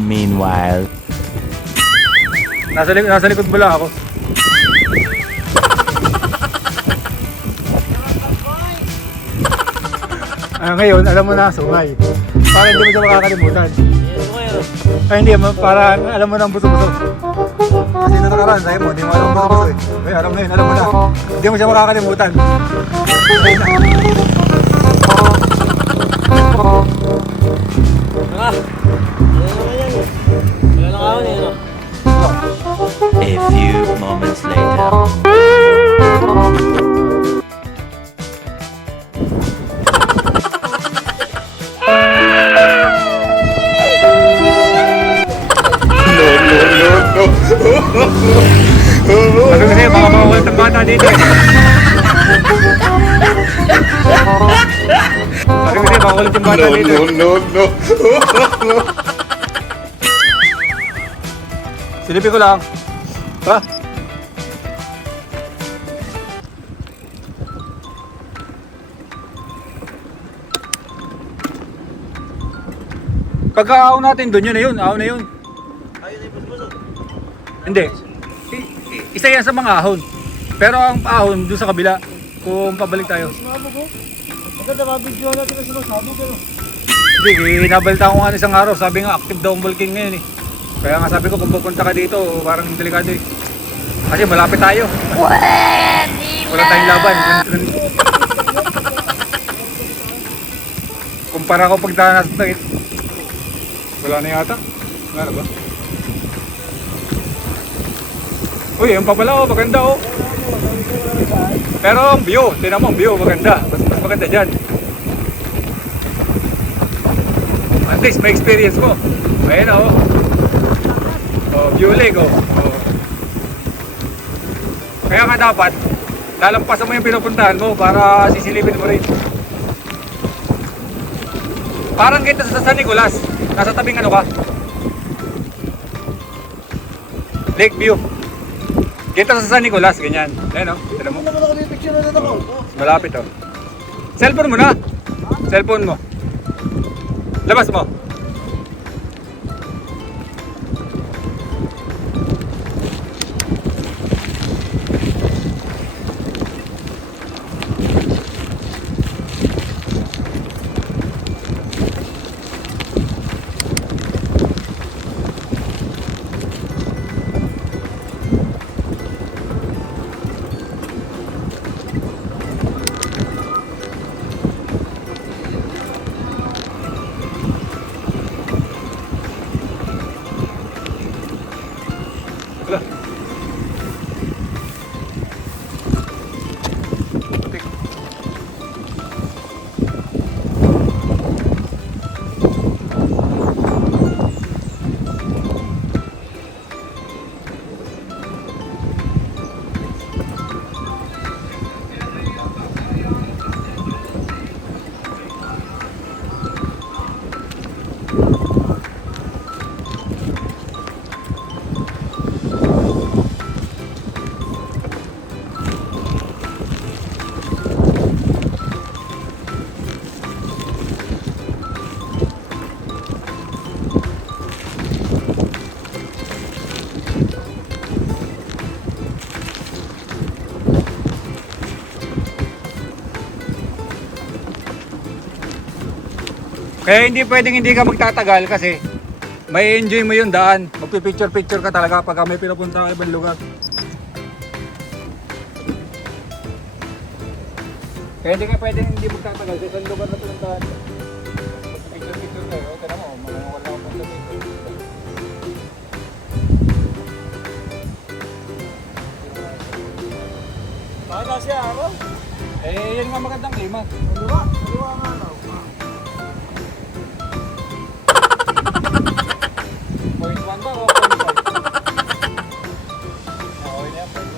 Meanwhile, Nasa likod mo lang ako. Ngayon, alam mo na, sungay. Para hindi mo siya makakalimutan. Hindi, para alam mo na ang buso-buso. Kasi na nakaraan, sa'yo mo, hindi mo alam ang buso-buso eh. Kaya alam mo yun, alam mo na. Hindi mo siya makakalimutan. a few moments later. Sabi kasi, baka makakulit ang bata dito eh. Sabi kasi, baka kulit yung bata dito eh. Silipin ko lang. Ha? Pagka-aw natin doon, yun na yun. Aw na yun. Hindi. Isa yan sa mga ahon. Pero ang ahon doon sa kabila. Kung pabalik tayo. Maganda mabidyo natin kasi masabog pero. Hindi, nabalita ko nga isang araw. Sabi nga active daw ang bulking ngayon eh. Kaya nga sabi ko kung pupunta ka dito, parang delikado eh. Kasi malapit tayo. Wala tayong laban. Kumpara ko pag nasa takit. Wala na yata. Wala na ba? Uy, yung papala oh, maganda oh. Pero ang view, tinan mo ang view, maganda. Mas maganda dyan. At least may experience mo. Ayan oh. Oh, view lake oh. Oh. Kaya nga dapat, lalampasan mo yung pinupuntahan mo para sisilipin mo rin. Parang kita sa San Nicolas. Nasa tabing ano ka? Lake view. Kita sa San Nicolas, ganyan. Ayan o, tignan mo. Ano naman ako yung picture na ako? Malapit o. Cellphone mo na. Cellphone mo. Labas mo. Wala. Kaya hindi pwedeng hindi ka magtatagal kasi may enjoy mo yung daan. Magpipicture-picture ka talaga pag may pinupunta ka ibang lugar. Kaya hindi ka pwedeng hindi magtatagal sa isang lugar na pinuntahan. Picture-picture ka. O, tira mo, wala akong punta dito. Baka siya ako? Yan nga magandang klima. Kaliwa nga ano. Point 1 ba o point 5? Okay na yan, point 1.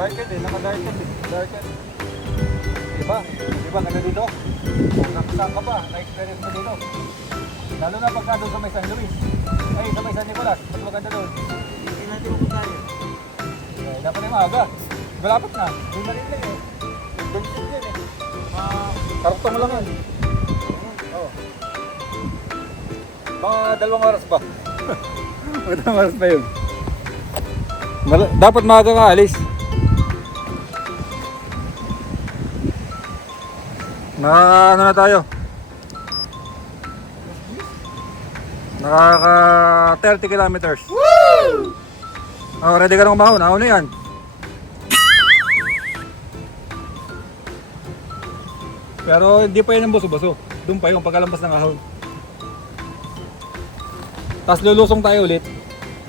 Darken eh, naka-darken eh. Darken. Diba? Diba ganda dito? Kung nakasama ka pa, na-experience mo dito. Lalo na pagka doon sa may San Luis. Ay, sa may San Nicolas. Mas maganda doon. Hindi natin mapuntahan. Eh, dapat ay maaga. Malapit na. Doon na rin lang eh. Doon din yun eh. Karuktong lang yan. Oo. Mga 2 oras ba? Mga 2 oras pa yun. Dapat maaga ka alis. Ano na tayo? Nakaka 30 kilometers. Woo! Oh, ready ka nang umahon? Ahon na yan. Pero hindi pa yan ang buso-buso. Doon pa yung pagkalampas ng ahon. Tapos lulusong tayo ulit.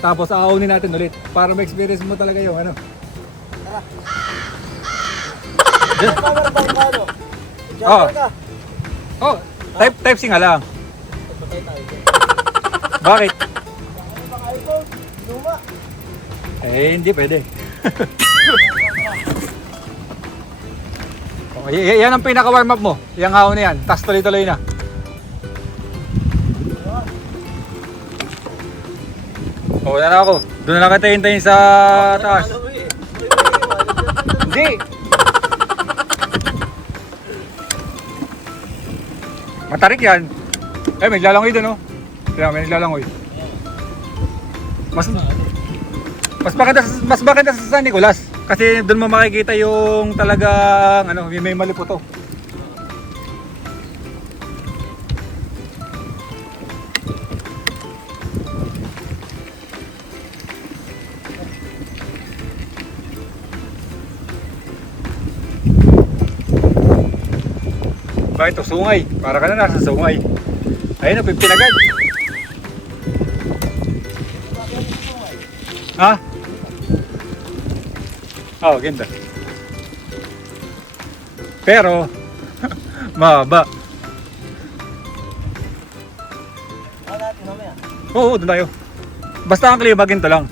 Tapos ahonin natin ulit. Para ma-experience mo talaga yung ano. Power bank ka, ano? Oh. Charger ka. Oh, type C nga lang. Patay tayo. Bakit? Ano bang iPhone? Luma. Eh, hindi pwede. Yan ang pinaka-warm up mo. Yung ahon na yan. Tapos tuloy-tuloy na. Oo, na ako. Doon na lang kita hintayin sa taas. Alam mo eh. Hindi. Matarik yan. Eh, may naglalangoy doon, oh. Kaya may naglalangoy. Mas maganda sa San Nicolas. Kasi doon mo makikita yung talagang ano, may maliputo. Ba ito sungay? Para ka na nasa sungay. Ayun, pinagad. Ha? Oh, ganda. Pero, mahaba. Natin mamaya. Oo, doon tayo. Basta ang klima, ginto lang.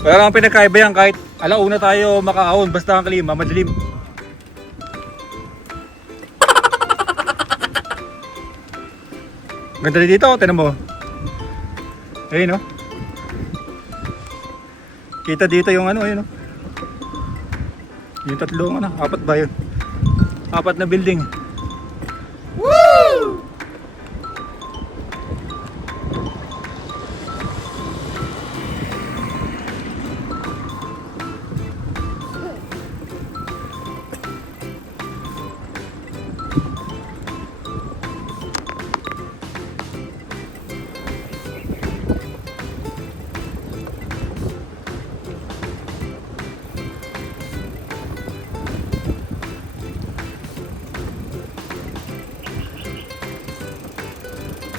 Wala lang pinagkaiba yan kahit alauna tayo makaahon. Basta ang klima, madilim. Ganda din dito, tinan mo. Ayun, no? Kita dito yung ano, ayun, no? Yung tatlong, ano, 4 ba yun? 4 na building. Woo!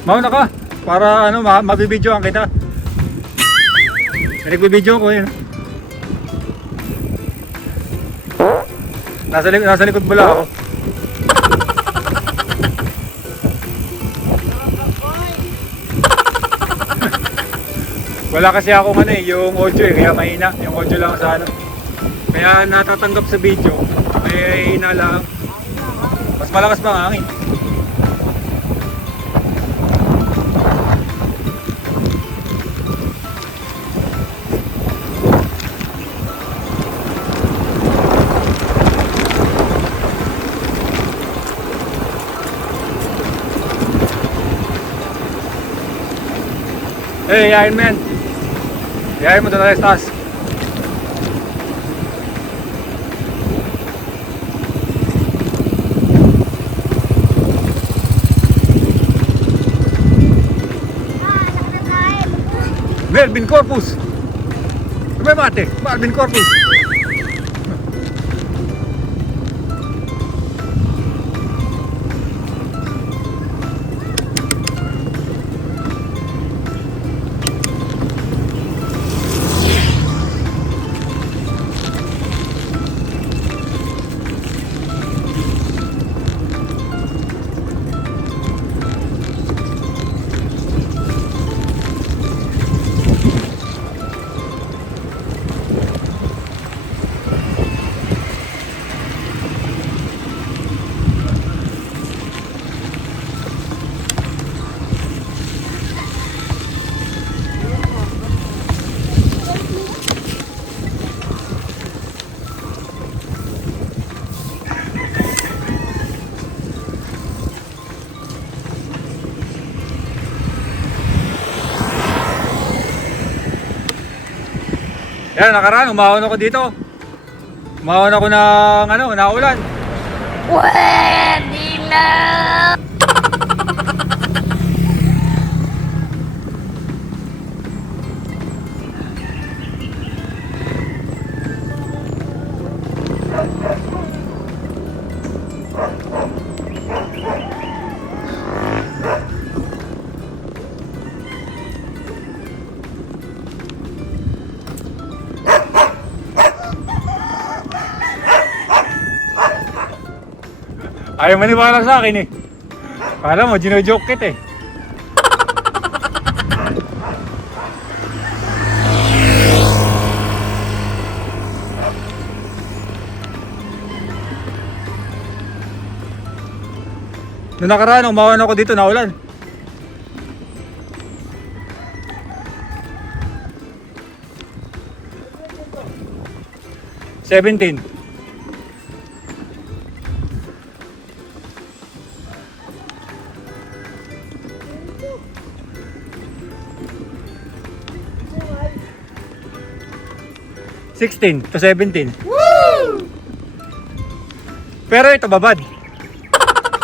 Mauna ka para ano mabibidyoan kita. Nagbibidyo ko yun. Nasa likod mo lang ako. Wala kasi ako ano eh, yung audio eh, kaya mahina. Yung audio lang sa ano. Kaya natatanggap sa video, may hina lang. Mas malakas pa ang hangin. Hey, Iron Man. Yayain mo doon tayo sa taas. Melvin Corpus. May mate, Melvin Corpus. Yan, nakaraan, umahon ako dito. Umahon ako ng naulan. Pwede na! Ayaw maniwala sa akin eh. Kala mo, gino-joke kita eh. Noong nakaraan, umawan ako dito, naulan. $17. $16 to $17. Woo! Pero ito babad.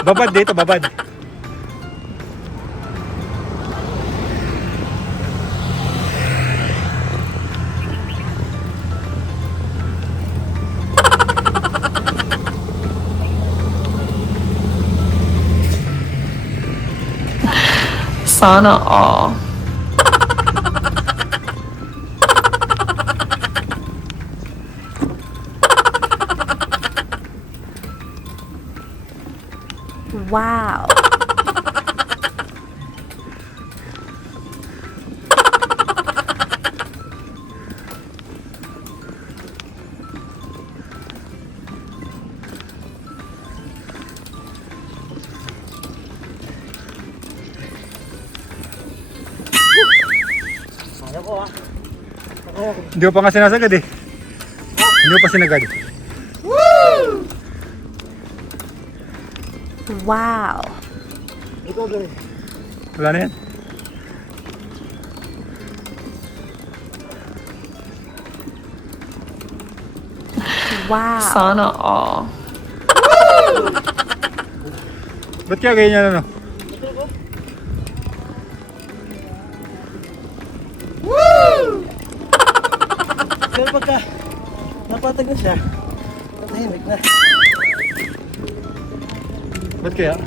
Babad dito, babad. Sana all. Wow. Kaya ko ha. Hindi ko pa nga sinasagad eh. Hindi ko pa sinagad. Wow. Ito gawin. Wala na yan. Wow. Sana all. Ba't kaya ganyan ano? Pero pagka napatag na siya, matahimik na. Ba't kaya?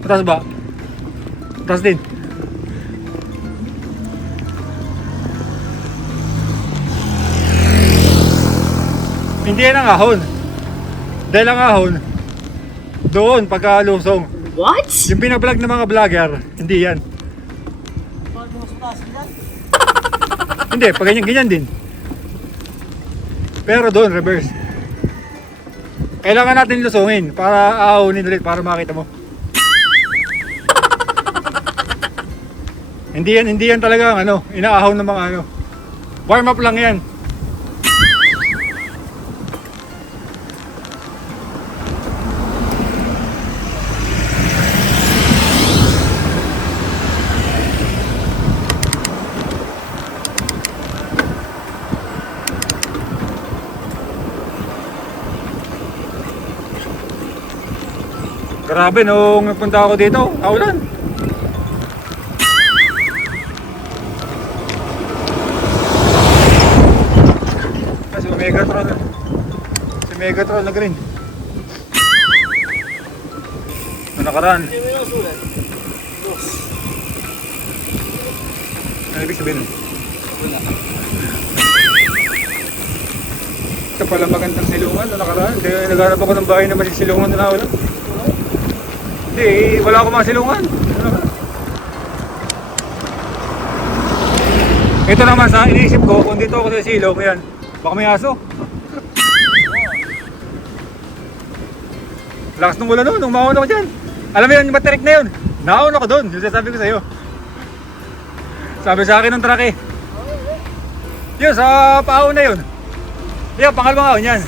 Mataas ba? Mataas din. Hindi yan ang ahon. Dahil ang ahon, doon pagkalusong. What? Yung binablog ng mga vlogger, hindi yan. Bakit mo sa taas niyan? Hindi, pag ganyan din. Pero doon, reverse. Kailangan natin lusungin para ahonin ulit, para makita mo. Hindi yan talaga inaahon ng mga warm up lang yan. Grabe, nung nagpunta ako dito, naulan. Si Megatron. Si Megatron na green. Ano nakaraan? Hindi mo yung sulat. Ano ibig sabihin nun? Ito pala magandang silungan na nakaraan. Hindi, naghanap ako ng bahay na may silungan na naulan. Hindi, wala akong mga silungan. Ito naman sa iniisip ko, kung dito ako sa silong, yan, baka may aso. Lakas ng ulan nung mauna ako dyan. Alam mo yun, yung matirik na yun. Nauna ako doon, yung sasabi ko sa'yo. Sabi sa akin ng truck eh. Yun, sa paahon na yun. Yan, pangalawang ahon yan.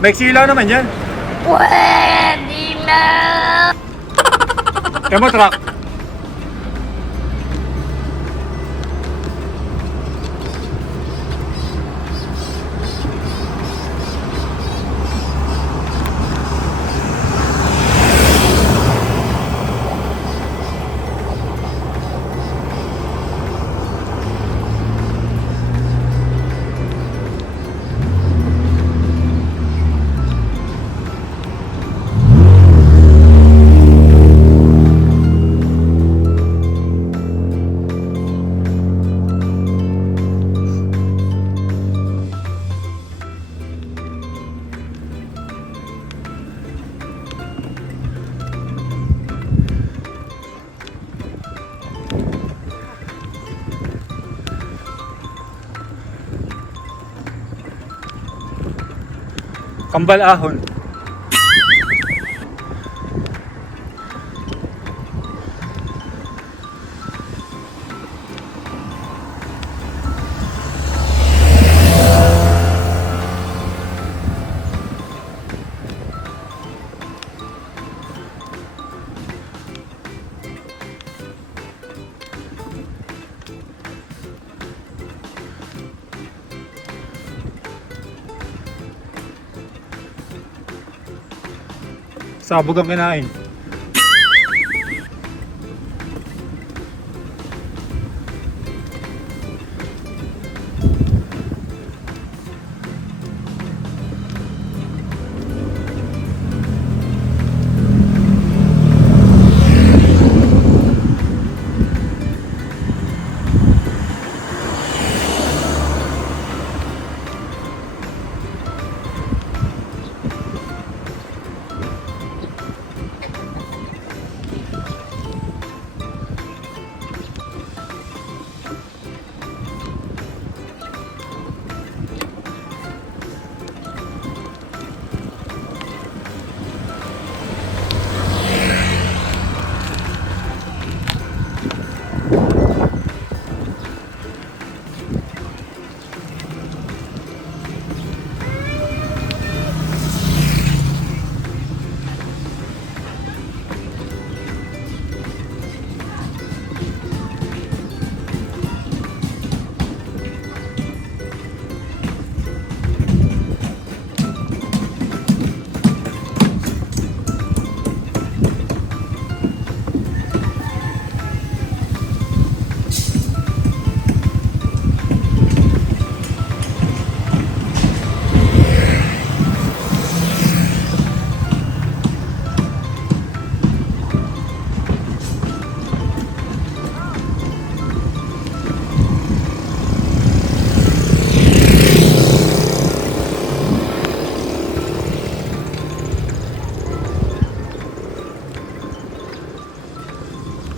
Maiksi lang naman yan. Pwede na. Emo truck. Kambal ahon. Sabog ang kinain.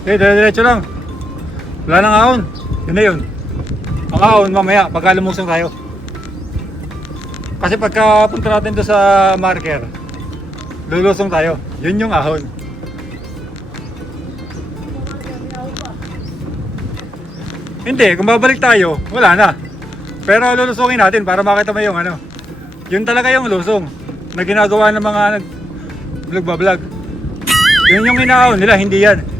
Dire-diretso lang. Wala nang ahon. Yun na yun. Ang ahon mamaya pagka lumusong tayo. Kasi pagka punta natin doon sa marker, lulusong tayo. Yun yung ahon. Hindi, kung babalik tayo, wala na. Pero lulusongin natin para makita mo yung ano. Yun talaga yung lusong na ginagawa ng mga nagbablog. Yun yung inaahon nila, hindi yan.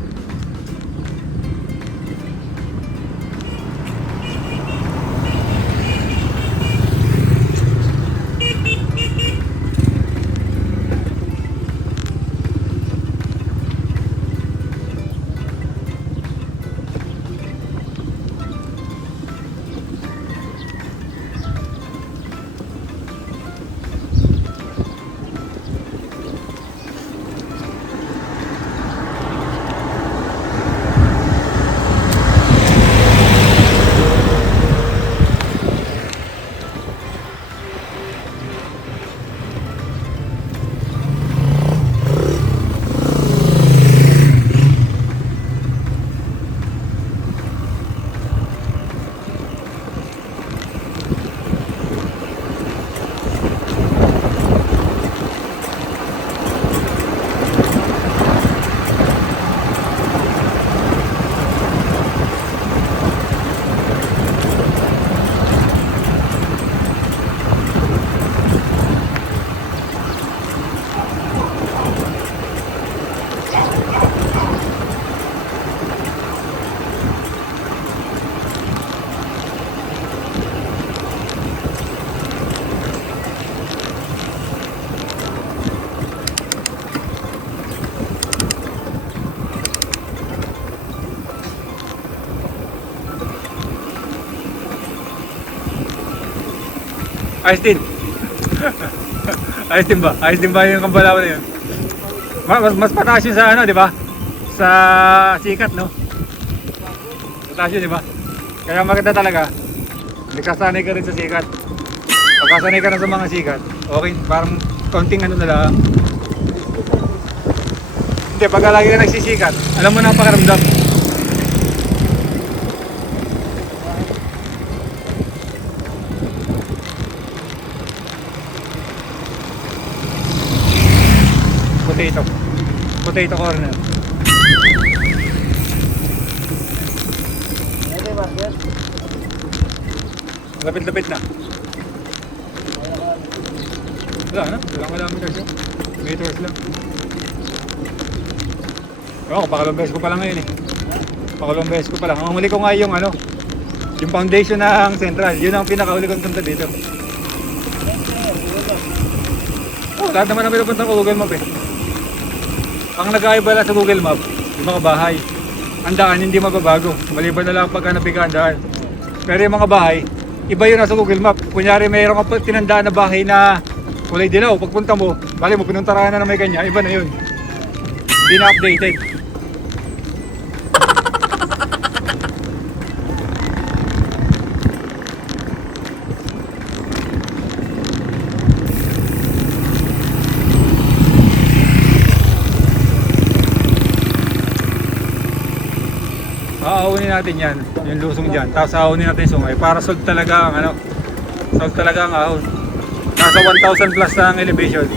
Ayos din. Ayos din ba? Ayos din ba yung Kambalawan na yun? Mas pataas yun sa ano, di ba? Sa sikat, no? Pataas yun, di ba? Kaya maganda talaga. Nagsasanay ka rin sa sikat. Pagkasanay ka na sa mga sikat, okay, parang konting ano na lang. Hindi, pagka lagi ka nagsisikat, alam mo na ang pakiramdam. Potato corner. Ito yung market. Lapit-lapit na. Wala na, wala meters yun. Meters lang. Oo, pakalawang beses ko pa lang ngayon eh. Pakalawang beses ko pa lang. Ang huli ko nga yung ano, yung foundation ng Central. Yun ang pinakahuli kong punta dito. Oh, lahat naman ang pinupunta ko Google Map eh. Ang nag-aiba lang sa Google Map, yung mga bahay. Ang daan hindi mababago. Maliban na lang pagka nabiga ang daan. Pero yung mga bahay, iba yun nasa Google Map. Kunyari mayroon ka tinandaan na bahay na kulay dilaw. Pagpunta mo, bali mo pinuntarahan na may kanya, iba na yun. Hindi na updated. Aawunin natin yan, yung lusong dyan. Tapos aawunin natin yung sungay para solve talaga ang ano, solve talaga ang ahon. Nasa 1,000 plus na ang elevation.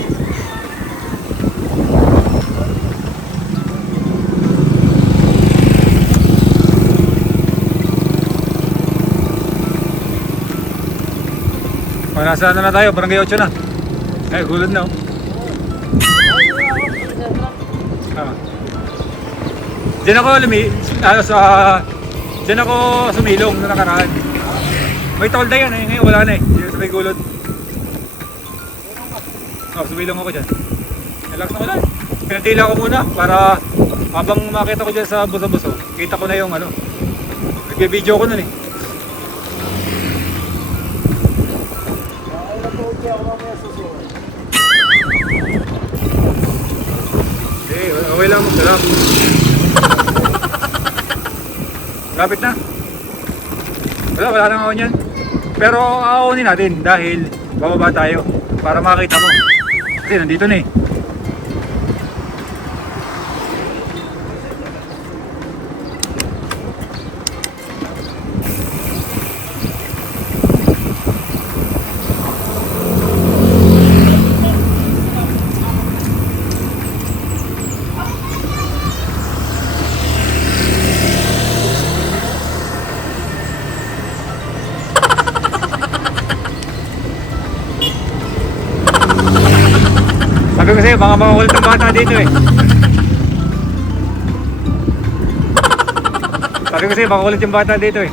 O, nasa ano na tayo, barangay 8 na. Eh, gulod na oh. Ah. Diyan ako diyan ako sumilong na nakaraan. May tolda yan eh, ngayon wala na eh. Diyan sa may gulod. Oh, sumilong ako dyan. Relax na ko lang. Pinatila ko muna para habang makita ko dyan sa buso-buso, kita ko na yung ano. Nag-video ko nun eh. Ay, naputi ako mamaya susunod. Eh, okay lang, magdalap. Lapit na. Wala nang ahon yan. Pero ahonin natin dahil bababa tayo para makita mo. Kasi nandito na eh. Sabi ko sa'yo, mga makukulit ang bata dito eh. Sabi ko sa'yo, makukulit yung bata dito eh.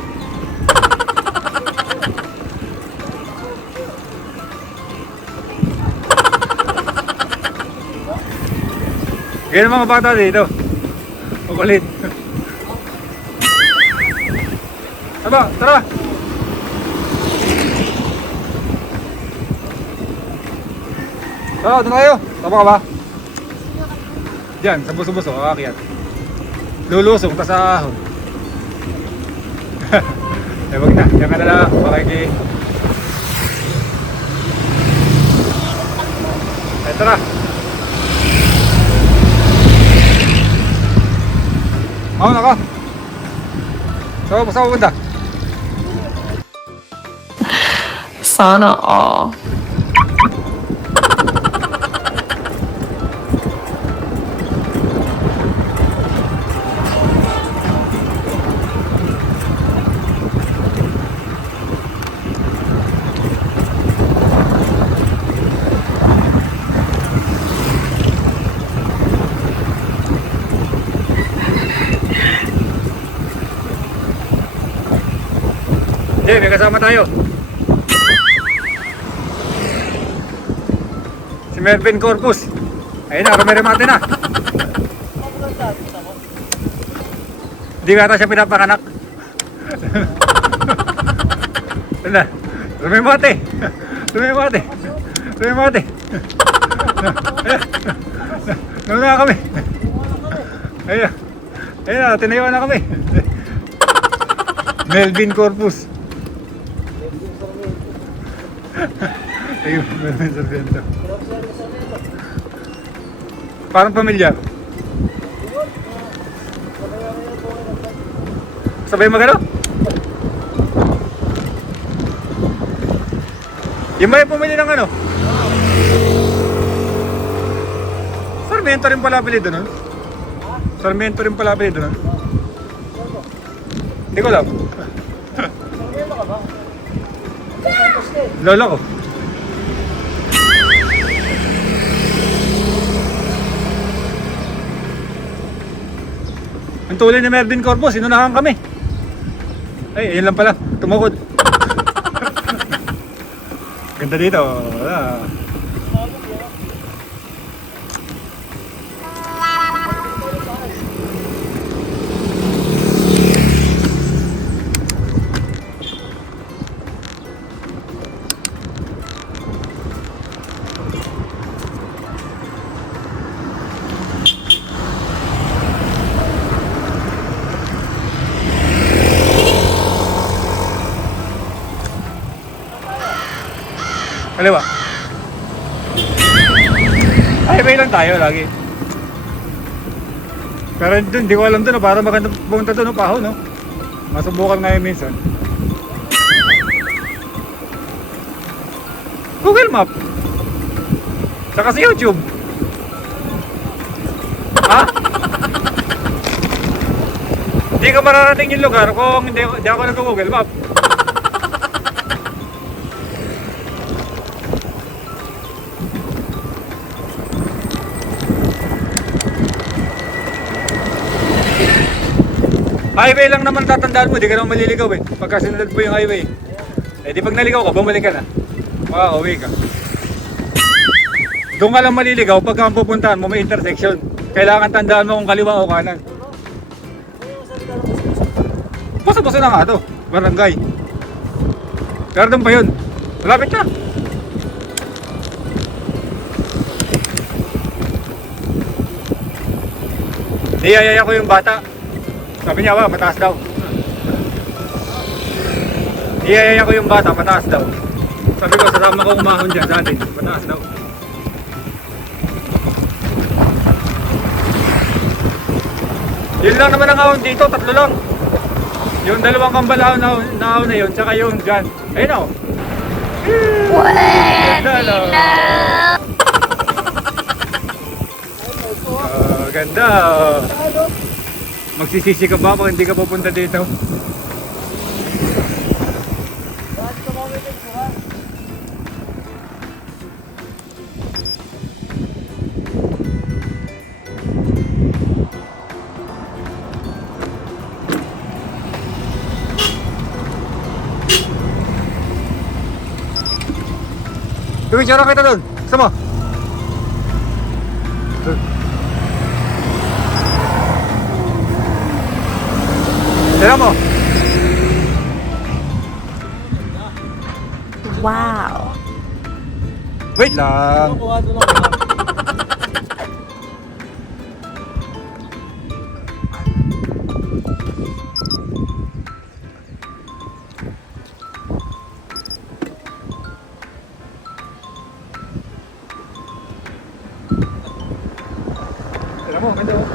Ganyan ang mga bata dito. Makukulit. Aba, tara! Doon tayo. Tama ka ba? Diyan, sa buso-buso, kakakyat. Lulusong, tas ahon. Eh, wag na. Diyan ka na lang. Bakiki. Eh, tara. Ahon ako. Saan ka pupunta? Sana all. Hindi, may kasama tayo. Si Melvin Corpus. Ayun na, rumere-mate na. Hindi ka ata siya pinapanganak. Ayun na, rumere-mate. Tumimate. Tumimate. Nauna na kami. Ayun. Ayun na, tinayuan na kami. Melvin Corpus. Ayun, Melvin Sarmiento. Parang pamilyar. Sabay magano? Yung may pumili ng ano? Sarmiento rin pala apelido nun? Sarmiento rin pala apelido nun? Hindi ko alam. Lola ko. Ang tuloy ni Melvin Corpus, inunahan kami. Ay, yun lang pala, tumukod. Ganda dito. Wala. Kaliwa. Highway lang tayo lagi. Pero dun, di ko alam dun, para maganda pumunta dun, paho, no? Masubukan nga yun minsan. Google Map. Saka sa YouTube. Ha? Hindi ka mararating yung lugar kung hindi ako nag-Google Map. Highway lang naman tatandaan mo, di ka naman maliligaw eh. Pagka sinunod mo yung highway. Eh di pag naligaw ka, bumalik ka na. Makakauwi ka. Doon ka lang maliligaw pagka ang pupuntahan mo may intersection. Kailangan tandaan mo kung kaliwa o kanan. Basta-basta na nga to, barangay. Pero doon pa yun. Malapit na. Niyayaya ko yung bata. Sabi niya, mataas daw. Iyayaya ko yung bata, mataas daw. Sabi ko, sasama ko umahon dyan sa atin. Mataas daw. Yun lang naman ang ahon dito, 3 lang. Yung 2 kambalahon na ahon na yun, tsaka yung dyan. Ayun o. Ganda lang. Ganda. Magsisisi ka ba kung hindi ka pupunta dito? Picture kita doon. Sama. Tira mo. Wow. Wait lang. Tira mo, ganda mo.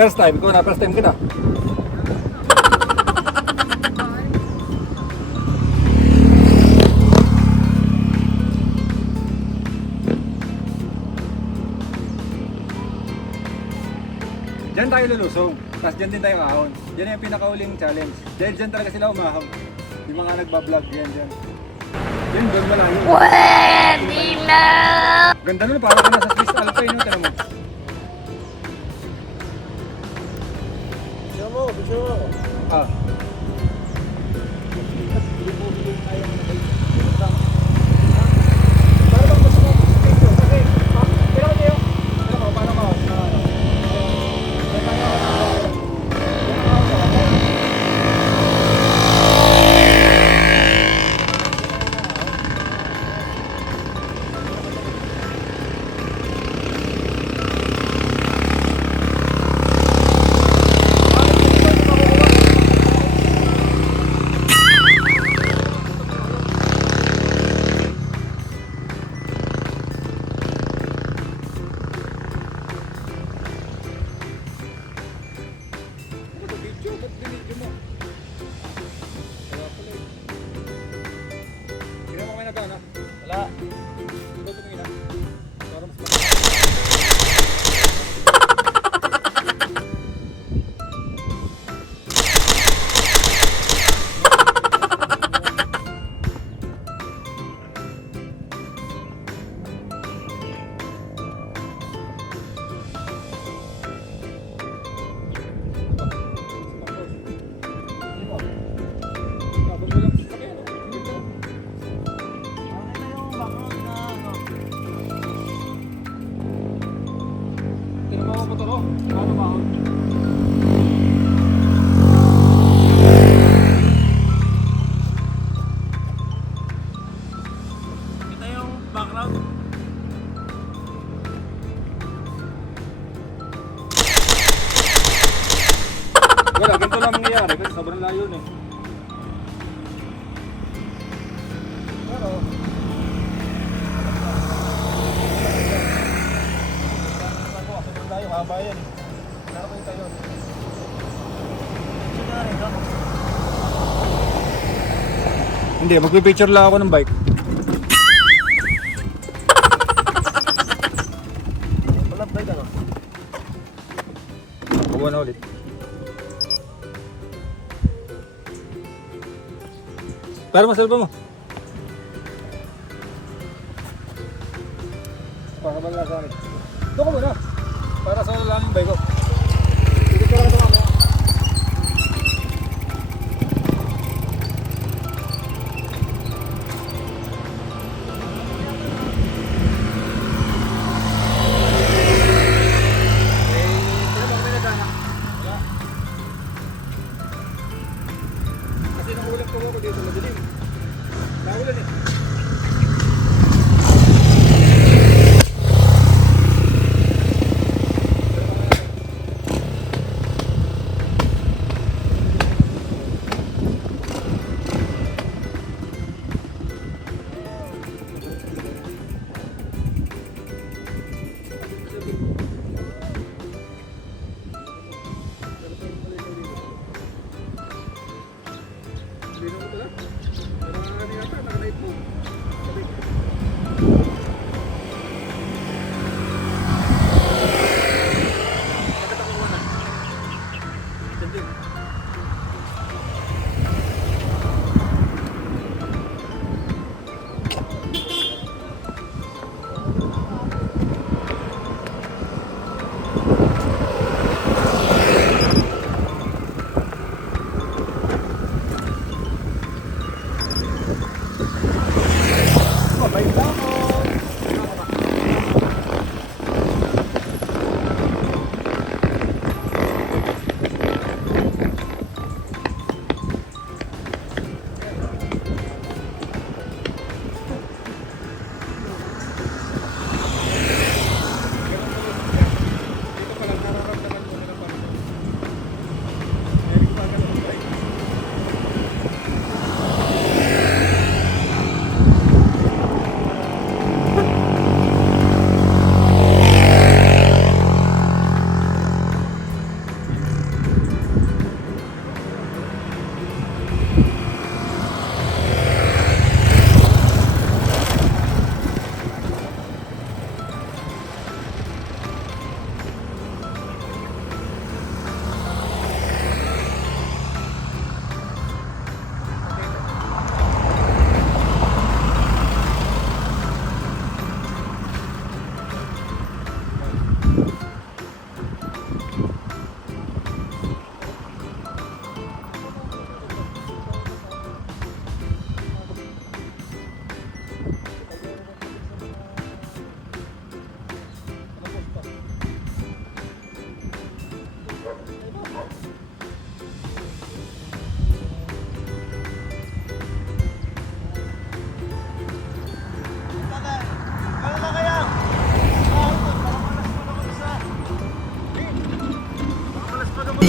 First time ko na, first time kita. Diyan tayo lulusong, tapos diyan din tayo ahon. Diyan yung pinakauling challenge. Dahil diyan talaga sila umahon. Yung mga nagbablog, diyan. Yan, doon malayo. Pwede na! Ganda nun, parang ka nasa Swiss Alpine, no? Tira mo. Picture mo. Ah. motor oh. Ano ba? Kita yung background. Wala, ganito lang mangyayari kasi sobrang layo na eh. Pero, sobrang layo, haba yan eh. Pero kita yun. Hindi, magpipicture lang ako ng bike. Wala bike ano? Kuha na ulit. Para masalba mo. Para ba lang sa akin? Doon ko muna. Para sa lang yung bike ko. Dito ka lang ito mamaya. Kasi nakulang ko ako dito madilim. Nakulan eh.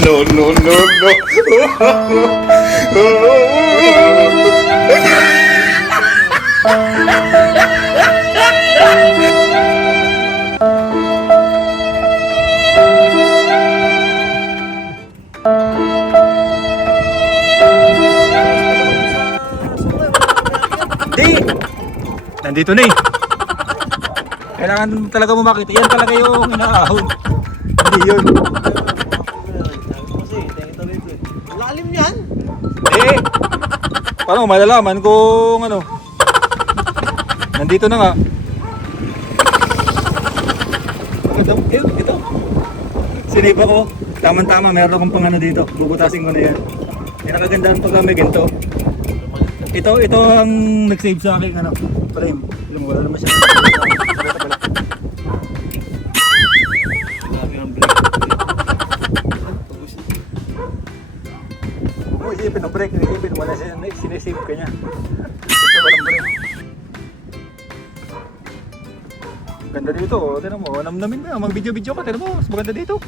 No, no, no, Hindi! Nandito na eh. Kailangan talaga mo makita. Yan talaga yung inaahon. Hindi yun. Kasi, tingin rito eh. Lalim yan! Eh! Paano malalaman kung ano? Nandito na nga. Ito. Sinipa ko. Tama-tama, meron akong pang ano dito. Bubutasin ko na yan. Yan nakagandaan pag may ginto. Ito ang nag-save sa akin ano, frame. Alam mo, wala naman siya. Grabe ang brake. isipin ng brake, isipin wala sinisave ka niya. Kasi walang brake. Ganda dito, tinan mo, namnamin mo yan, mag-video-video ka, tinan mo, mas maganda dito.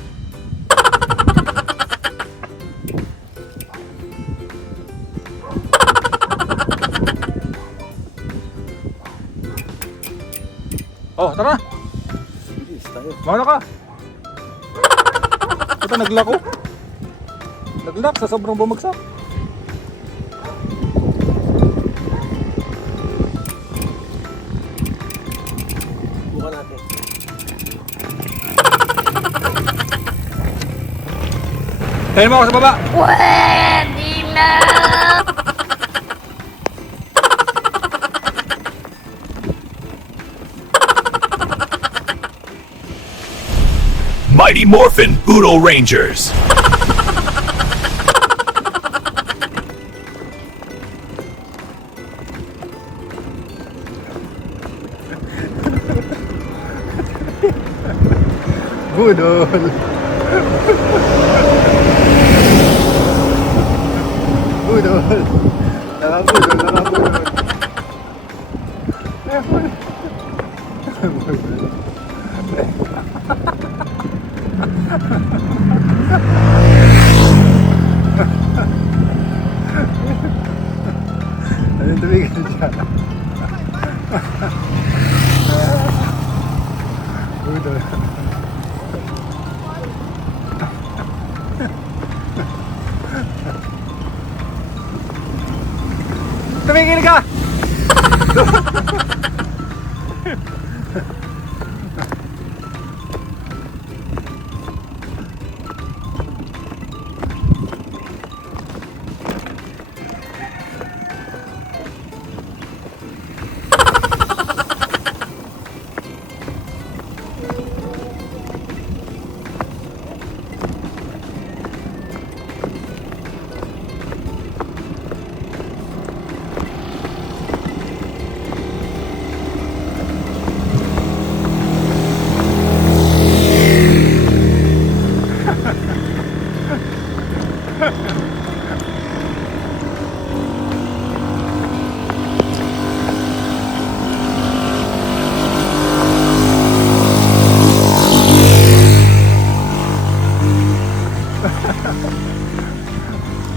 Oh, tara! Mauna ka! Ito naglak oh. Naglak sa sobrang bumagsak. Bukan natin. Tayo mo ako sa baba! Pwede na! Mighty Morphin Udo Rangers. Budol! Budol! Nakabudol, nakabudol! Anong tumigil siya? Budol! Tumigil ka!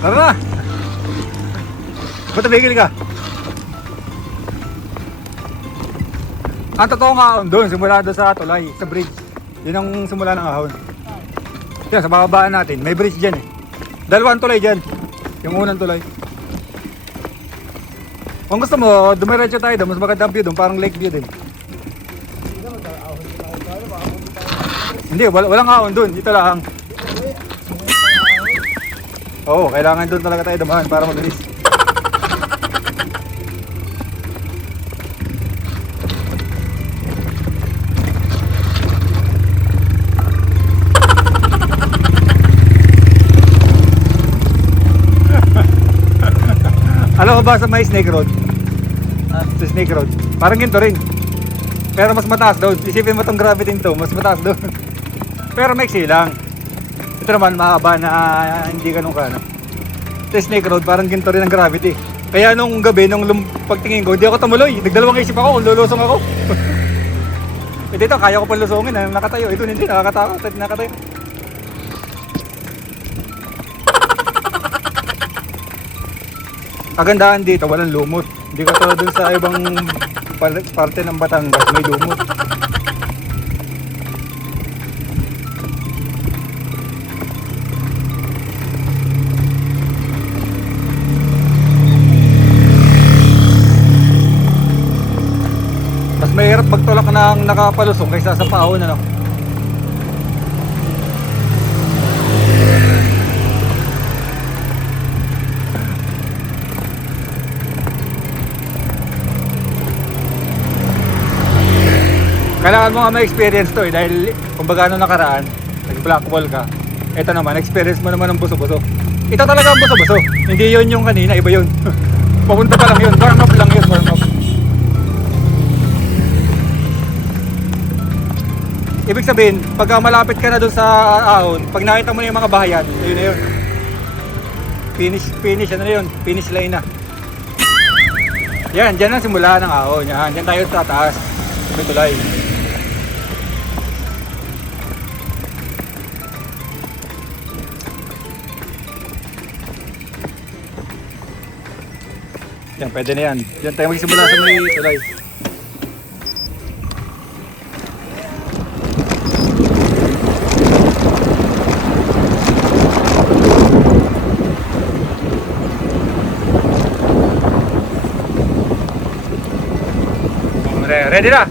Tara na! Ba't tumigil ka? Ang totoo nga ahon doon, simula doon sa tulay, sa bridge. Yun ang simula ng ahon. Yan, sa bababaan natin, may bridge dyan eh. Dalawang tulay dyan. Yung unang tulay. Kung gusto mo, dumiretso tayo doon, mas magandang view doon, parang lake view din. Hindi, walang ahon doon, dito lang. Oo, kailangan doon talaga tayo dumaan para mabilis. Alam mo ba sa may Snake Road? Sa Snake Road. Parang ginto rin. Pero mas mataas doon. Isipin mo tong gravity nito, mas mataas doon. Pero maiksi lang. Ito naman mahaba na hindi ganun ka no? Sa Snake Road parang ginto rin ang gravity. Kaya nung gabi, pagtingin ko, hindi ako tumuloy. Nagdalawang isip ako kung lulusong ako. E dito, kaya ko pa lusungin nakatayo. Ito hindi, nakakatakot. Nakatayo. Kagandahan dito, walang lumot. Hindi ka tulad dun sa ibang parte ng Batangas, may lumot. Mas mahirap magtulak ng nakapalusong kaysa sa paahon, ano? Kailangan mo nga ma-experience to eh, dahil kumbaga ano nakaraan, nag-blackball ka. Ito naman, experience mo naman ng buso-buso. Ito talaga ang buso-buso. Hindi yun yung kanina, iba yun. Papunta pa lang yun, warm up lang yun, warm up. Ibig sabihin, pagka malapit ka na doon sa ahon, pag nakita mo na yung mga bahayan, yun na yun. Finish, ano na yun? Finish line na. Yan, dyan ang simula ng ahon. Yan, dyan tayo sa taas. May tulay. Yan, pwede na yan. Diyan tayo magsimula sa may tulay. Ready na?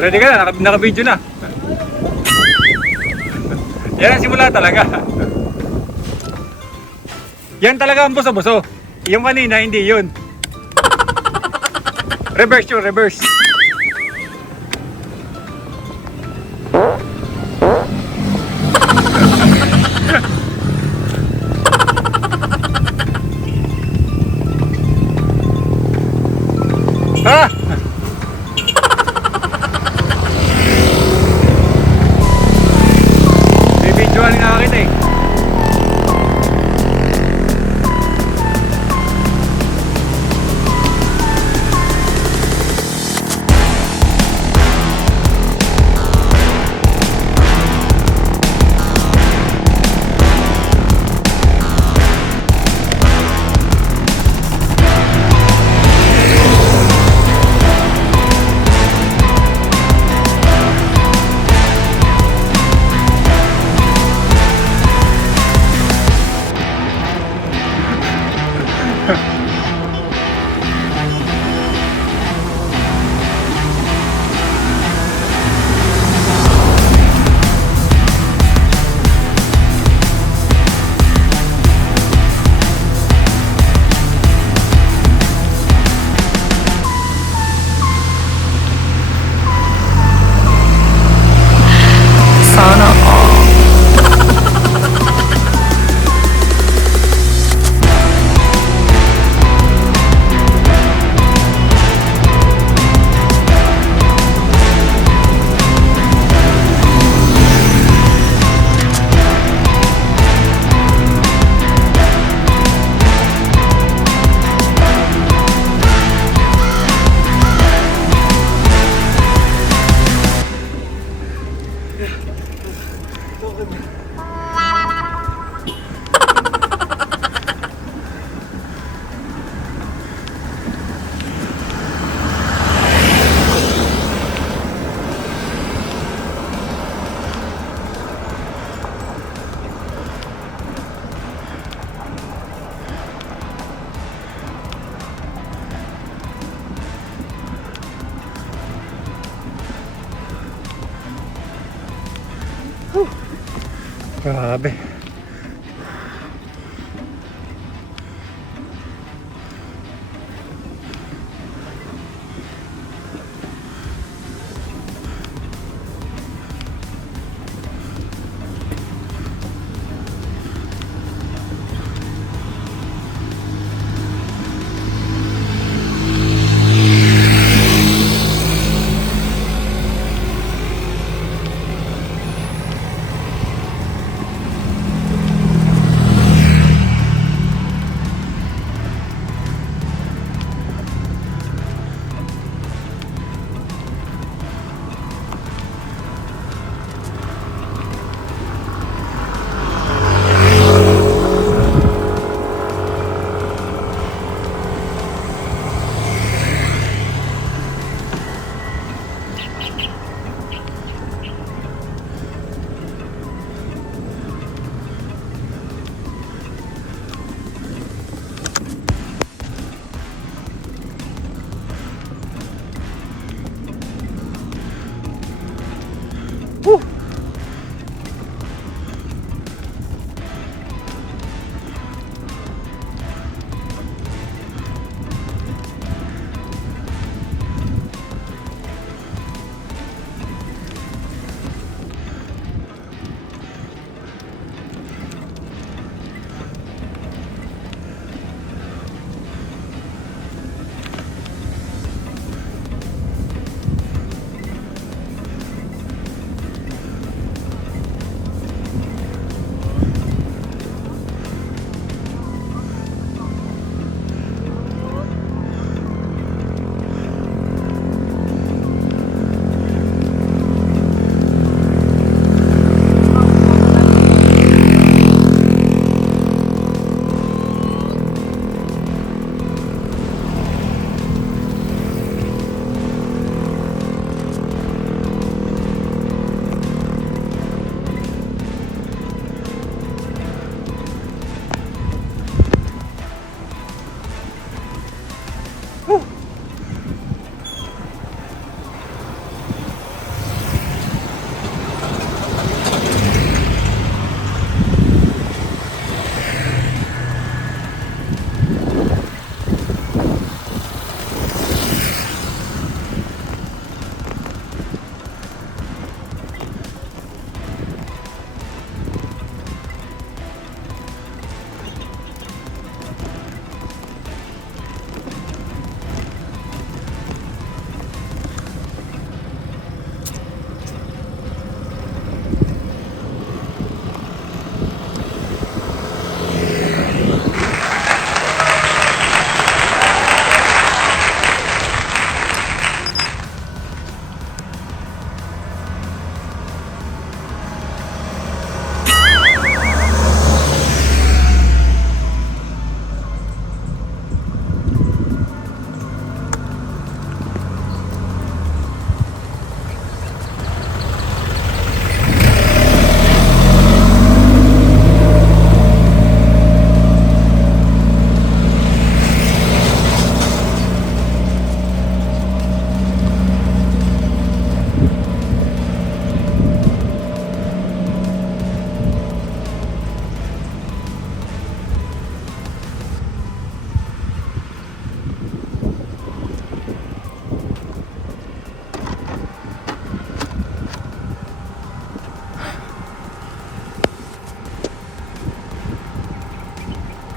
Ready ka na? Naka-video na. Yan ang simula talaga. Yan talaga ang buso-buso. Yung kanina, hindi yun. Reverse yun, reverse. Ha? May videoan nga kita eh. Sana all. Grabe.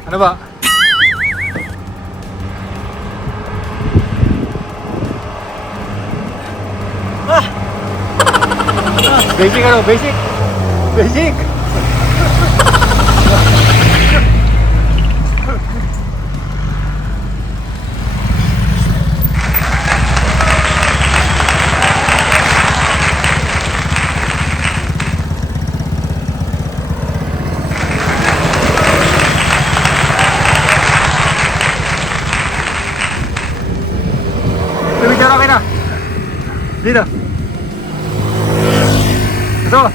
Ano ba? Basic ano? Basic? Basic! Picture okay na. Dito. Gusto mo?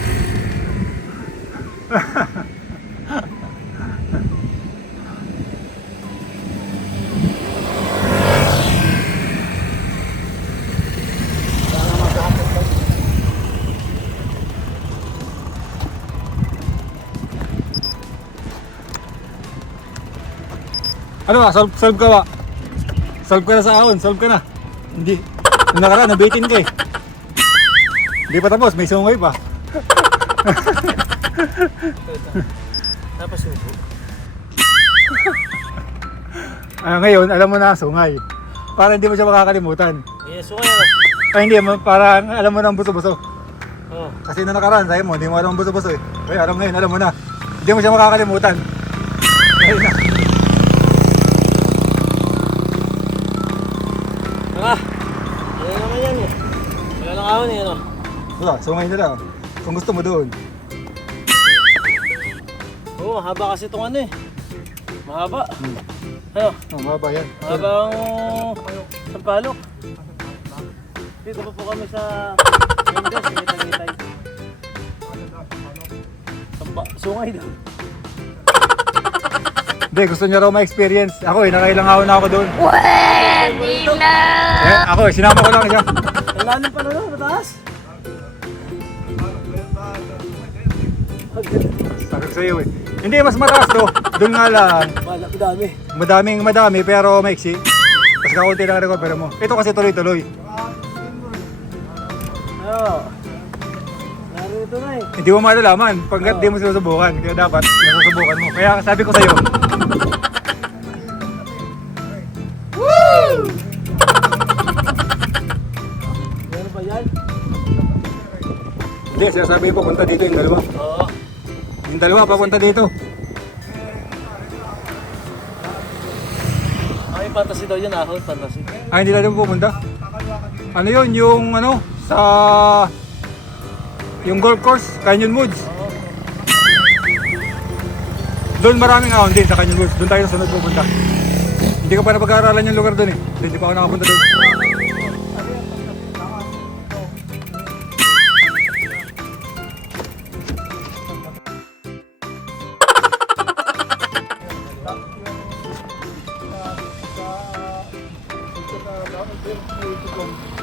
Ano ba? Solve ka ba? Solve ka na sa ahon, solve ka na. Hindi. Nung nakaraan, nabitin ka eh. Hindi pa tapos, may sungay pa. Tapos upo. Ngayon, alam mo na sungay. Para hindi mo siya makakalimutan. Yes, so ano? Hindi, para alam mo na ang buso-buso. Oh. Kasi nung nakaraan, sabi mo, hindi mo alam ang buso-buso eh. Kaya alam ngayon, alam mo na. Hindi mo siya makakalimutan. Ngayon na. Ano naman yan eh. Wala lang ahon eh, ano? Wala, sungay na lang. Kung gusto mo doon. Oo, mahaba kasi itong ano eh. Mahaba. Ano? Oh, mababa yan. Mahaba ang sampalok. Dito pa po kami sa Mendes, Sinitay. Sungay daw. Hindi, gusto niya raw ma-experience. Ako eh, nakailang ahon na ako doon. Pwede na! Ako eh, sinama ko lang siya. Ang lalim pa na no, mataas. Sabi ko sa'yo eh. Hindi, mas mataas to. Doon nga lang. Malaki dami. Madami pero maiksi. Tapos kakunti lang recover mo. Ito kasi tuloy-tuloy. Oo. Narito na eh. Hindi mo malalaman pagkat di mo sinusubukan. Kaya dapat sinusubukan mo. Kaya sabi ko sa'yo. Ano ba yan? Hindi, sinasabi ko papunta dito yung dalawa. Oo. Yung dalawa papunta dito. Ay, fantasy daw yan, ahon, fantasy. Hindi na din pupunta. Ano yun? Yung ano? Sa... Yung golf course, Canyon Woods. Doon maraming ahon din sa Canyon Woods. Doon tayo sunod pupunta. Hindi ko pa napag-aaralan yung lugar doon eh. Hindi pa ako nakapunta doon.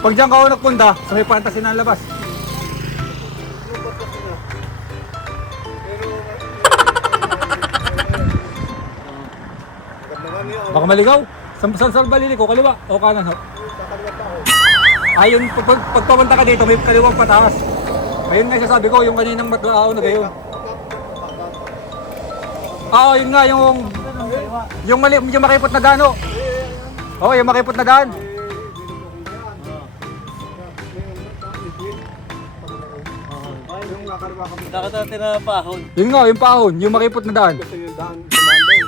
Pag diyan ka ako nagpunta, sa may fantasy na ang labas. Baka maligaw. Saan balili ko? Kaliwa o kanan ho? Ayun, pag papunta ka dito, may kaliwang pataas. Ayun nga sabi ko, yung kaninang matlaaw na gayon. Oo, yun nga, yung makipot na daan ho. Oo, yung makipot na daan. Dapat natin na paahon. Yun nga, yung paahon, yung makipot na daan.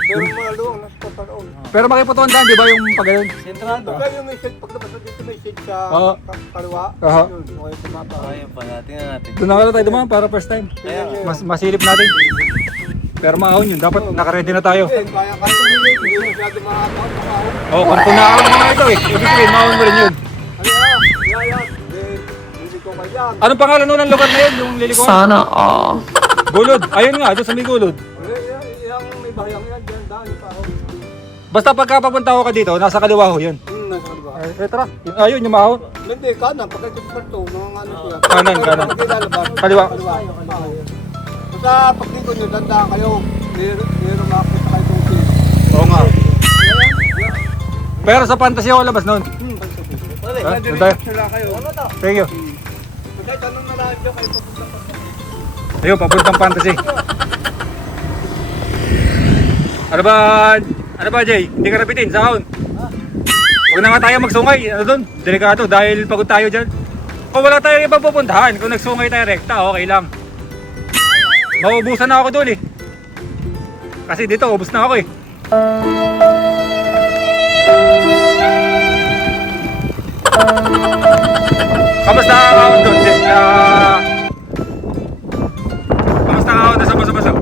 Pero maluwang, nasa pagkanoon. Pero makipot ang daan, di ba yung pagano'n? Sentrado. Kaya may shade, paglabas na dito may shade sa Oo. kaliwa. Aha. Yun, okay, tumapa. Ayun pala, tingnan natin. Doon na tayo dumaan para first time. Kaya, Masilip natin. Pero maahon yun, dapat nakaready na tayo. Kaya hindi masyado makakataon. Oo, kung tunakan mo nga ito eh. Ibig sabihin, maahon mo rin yun. Ano yan? Yan. Hindi ko kaya. Anong pangalan nun ng lugar na yun, yung lilikuan? Sana all. Gulod. Ayun nga, doon sa may gulod. Yung may bayang yan, dyan daan pa ako. Basta pagkapapunta ko ka dito, nasa kaliwa ho yun. Nasa kaliwa. Ay, tara. Ayun, yung maahon. Hindi, kanan. Pagkakit to, mga ano siya. Kanan. Pagkilalabas. Kaliwa. Kaliwa. Basta pagkikot nyo, tandaan kayo. Meron makakita kayo itong shade. Oo nga. Pero sa fantasy ako labas nun. Ha? Doon tayo. Sila kayo. Ano to? Thank you. Kahit anong nalahan nyo, kayo papunta pa. Ayun, papuntang fantasy. Ano ba, Jay? Hindi ka napitin, sahon. Huwag na nga tayo magsungay. Ano dun? Delikado dahil pagod tayo dyan. Kung wala tayong ibang pupuntahan, kung nagsungay tayo rekta, okay lang. Mauubusan na ako dun eh. Kasi dito, ubus na ako eh. Kamusta ang ahon doon? Kamusta ang ahon doon sa baso-baso?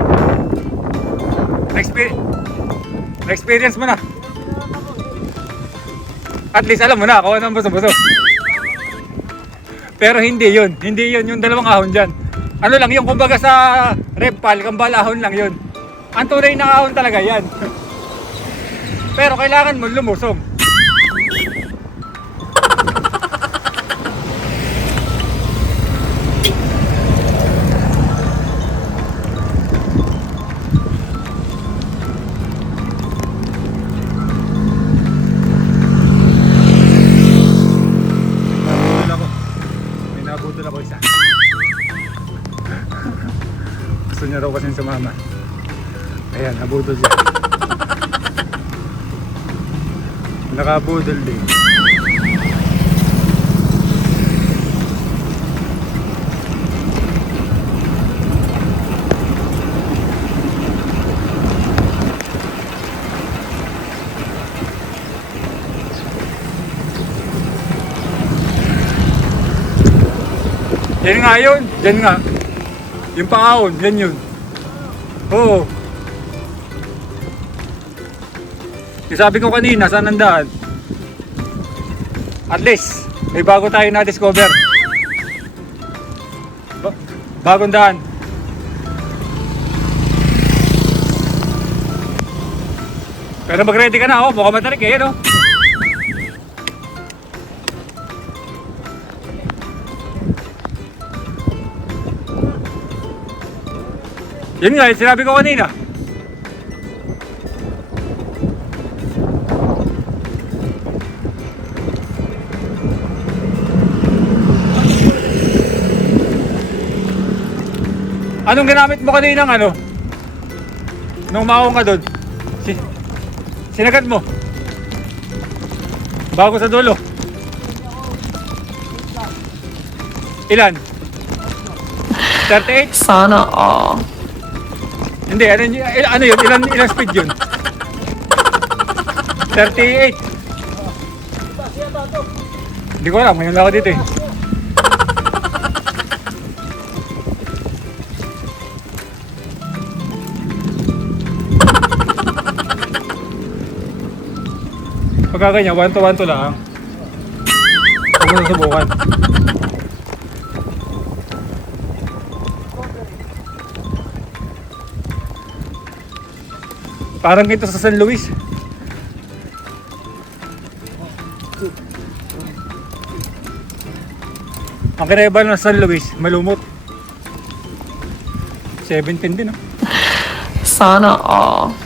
Na-experience mo na. At least alam mo na kung ano ang baso-baso. Pero hindi yun yung dalawang ahon dyan. Ano lang yung kumbaga sa repal, kambal ahon lang yun. Ang tunay na ahon talaga yan. Pero kailangan mo lumusong. Nabudol ako isa. Gusto niya raw kasi sumama. Ayan, nabudol siya. Nakabudol din. Yan nga yun, yan nga. Yung pangahon, yan yun. Oo. Yung sabi ko kanina, saan ang daan? At least, may bago tayo na-discover. Bagong daan. Pero mag-ready ka na, oh. Mukhang matarik eh, no? Yun nga, sinabi ko kanina. Anong ginamit mo kanina ng ano? Nung maong ka doon? Sinagat mo? Bago sa dulo? Ilan? 38? Sana all. Hindi, ano yun? Ilang speed yun? 38. Hindi ko alam, ngayon lang ako dito eh. Pagka ganyan, 1 to 1 lang. Huwag mo na subukan. Parang ito sa San Luis. Ang kinaiba ng San Luis, malumot. 17 din, no? Sana all.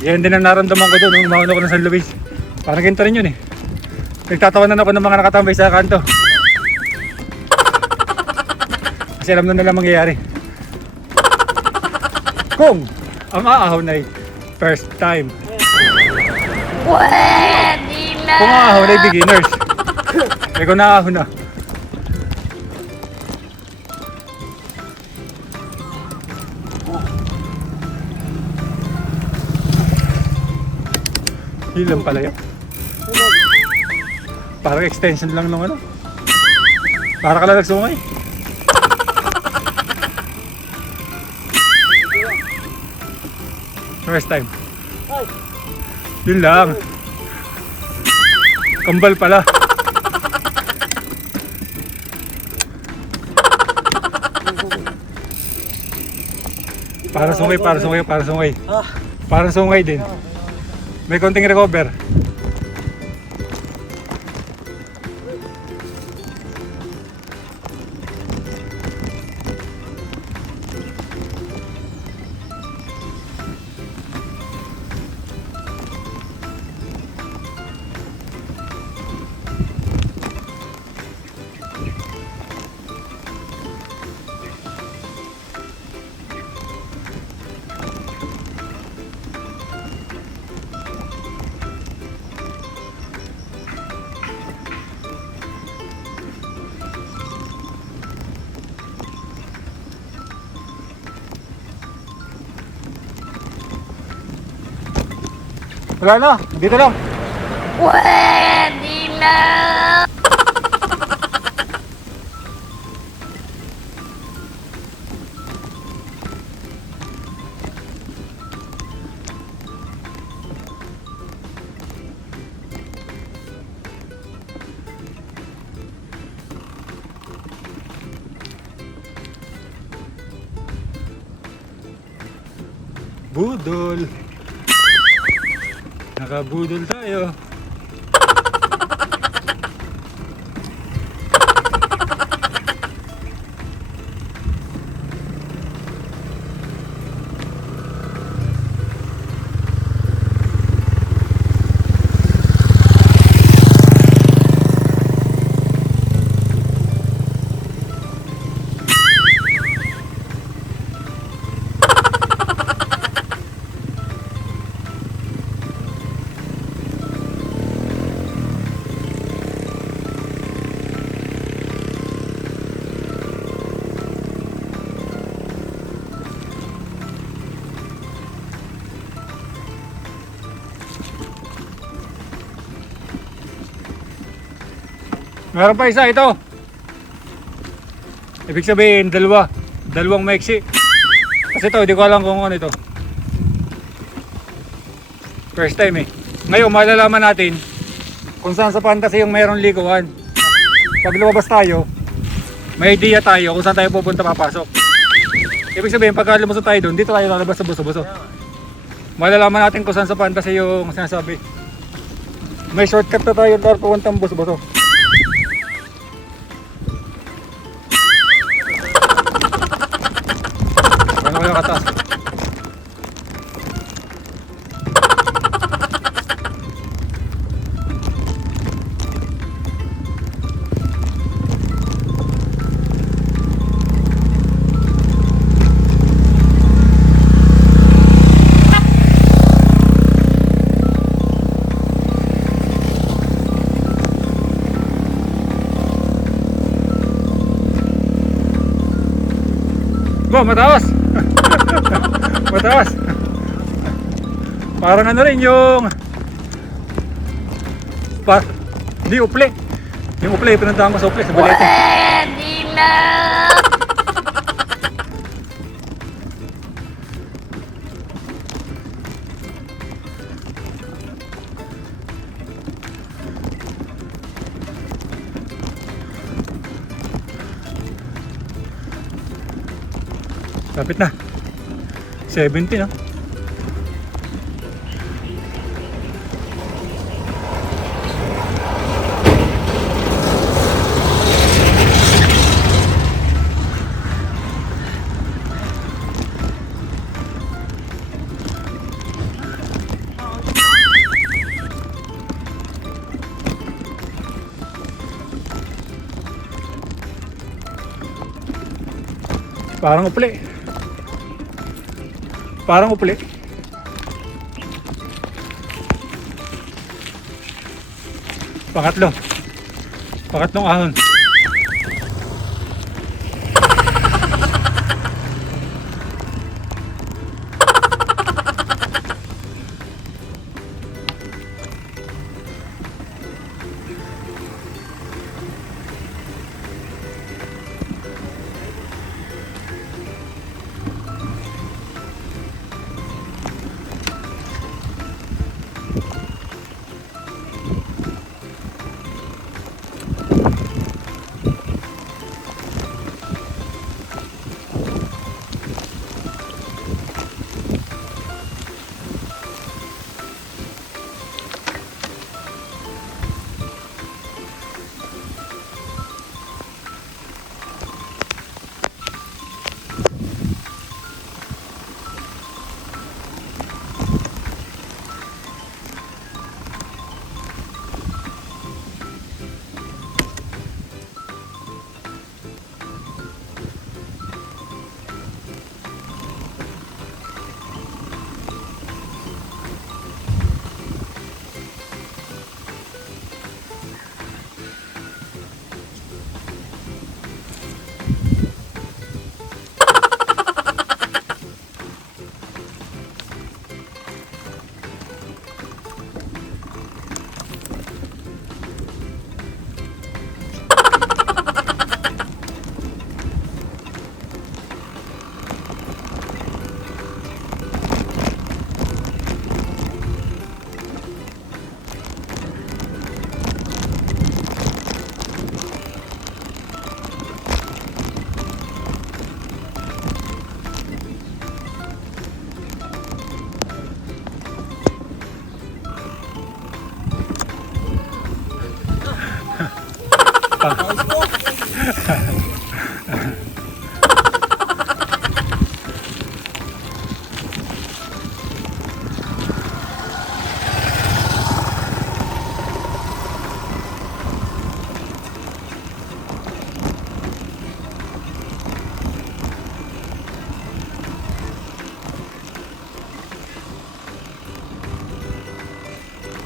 Yan din ang naramdaman ko doon nung umahon ako ng San Luis. Parang ganito rin yun eh. Nagtatawanan ako ng mga nakatambay sa kanto. Kasi alam na nila mangyayari. Kung ang aahon ay first time. Pwede na. Kung ang aahon ay beginners. Kaya kung naahon na. Yun lang pala yun. Parang extension lang ng ano. Para ka lang nagsungay. First time. Yun lang. Kambal pala. Para sungay, para sungay, para sungay. Para sungay din. May konting recover. Wala na, dito lang. Pwede na! Budol. Nakabudol tayo. Meron pa isa ito. Ibig sabihin, dalawang maiksi. Kasi ito, hindi ko alam kung ano ito. First time eh. Ngayon, malalaman natin kung saan sa Fantasy yung mayroong likuan. Pag lumabas tayo, may idea tayo kung saan tayo pupunta papasok. Ibig sabihin, pagka lumusot tayo doon, dito tayo lalabas sa buso-buso. Malalaman natin kung saan sa Fantasy yung sinasabi. May shortcut na tayo para pupuntang buso-buso. Ano kayo kataas? Ba, mataas! Mataas! Parang ano rin yung... Hindi, uple. Yung uple, pinuntahan ko sa uple, sa balete. Pwede na! Lapit na. 70 no? Parang upli. Parang upli. Pangatlong ahon. Tapang.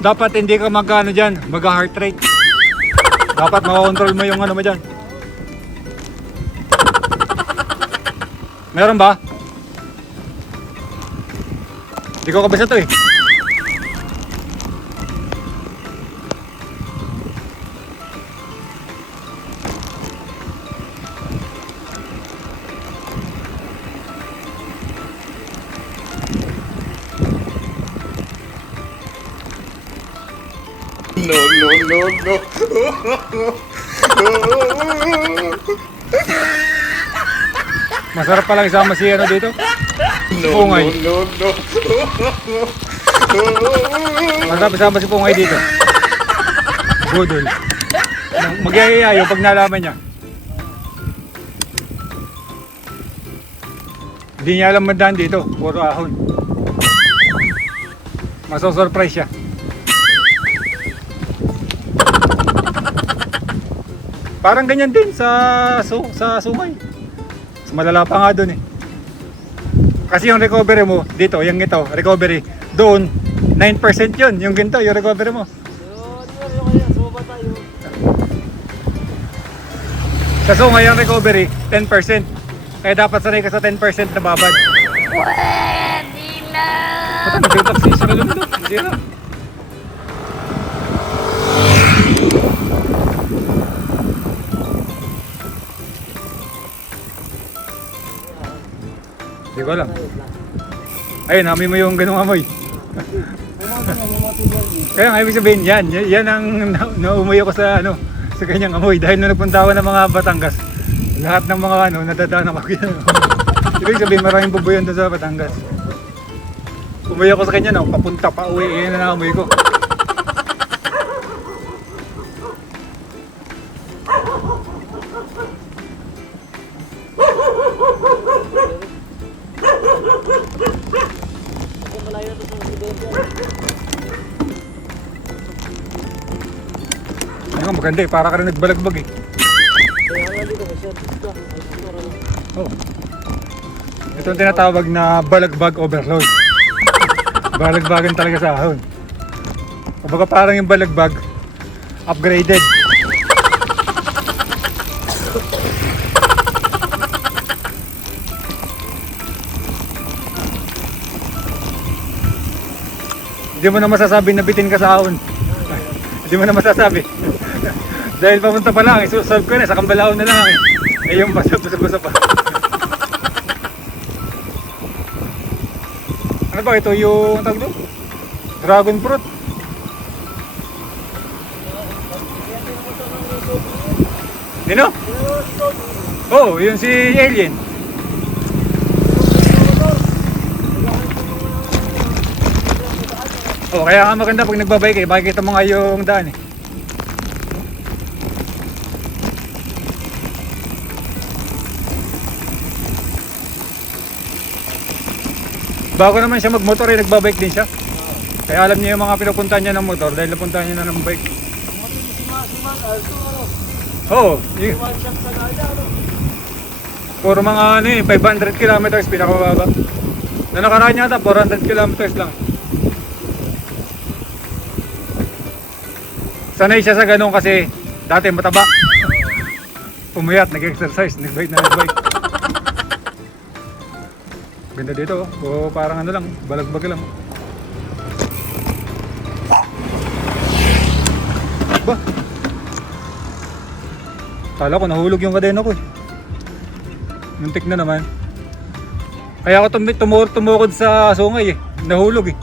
Dapat hindi ka mag-ano dyan, mag-heart rate. Dapat makakontrol mo yung ano mo dyan. Meron ba? Hindi ko kabisa to eh. Masarap palang isama si ano dito. Pungay. Masarap isama si Pungay dito. Budol. Magyayayo pag nalaman niya. Hindi niya alam mandaan dito. Puro ahon. Masosurprise siya. Parang ganyan din sa sungay. Mas malala pa nga doon eh. Kasi yung recovery mo dito, yung ito, recovery, doon 9% yun, yung ginto, yung recovery mo. Sa sungay yung recovery, 10%. Kaya dapat sanay ka sa 10% na babad. Pwede na! Bata, mag-taxi sa kalong doon. Hindi na. Hindi ko alam. Ayun, amoy mo yung ganung amoy. Kaya nga, ibig sabihin yan ang naumuy ako sa ano, sa kanyang amoy. Dahil nung nagpunta ako ng mga Batangas, lahat ng mga ano, nadadaan ako yun. Ibig sabihin, maraming bubuyan doon sa Batangas. Umuwi ako sa kanya, no, papunta pa uwi, yan na amoy ko. Ano, maganda eh, para ka rin nagbalagbag eh. Oh. Ito ang tinatawag na balagbag overload. Balagbagan talaga sa ahon. Kumbaga parang yung balagbag upgraded. Hindi mo na masasabi na bitin ka sa ahon. Hindi mo na masasabi. Dahil papunta pa lang, isusolve ko na, sa Kambalao na lang eh. Eh yung basa pa. Ano ba ito yung tawag doon? Dragon fruit. Dino? Oh, yun si Alien. Oh, kaya nga maganda pag nagbabike eh, makikita mo nga yung daan eh. Bago naman siya magmotor eh, nagbabike din siya. Kaya alam niya yung mga pinupuntahan niya ng motor dahil napuntahan niya na ng bike. Oo. Puro mga ano eh, 500 kilometers pinakababa. Na nakaraan niya ata, 400 kilometers lang. Sanay siya sa ganun kasi dati mataba. Pumayat, nag-exercise, nag-bike. Ganda dito oh. O parang ano lang, balagbag lang. Ba? Kala ko nahulog yung kadena ko eh. Muntik na naman. Kaya ako tumukod sa sungay eh. Nahulog eh.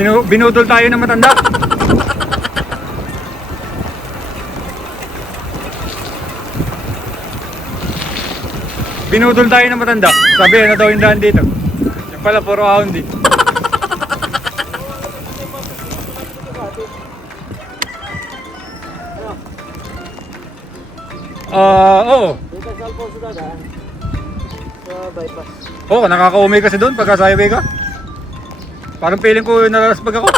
Binudol tayo ng matanda. Binudol tayo ng matanda. Sabi, ano daw yung daan dito? Yung pala, puro ahon din. Oo. Dito sa Alfonso dadaan. Sa bypass. Oo, nakaka-umay kasi doon pagka sa highway ka. Parang feeling ko nalalasbag ako.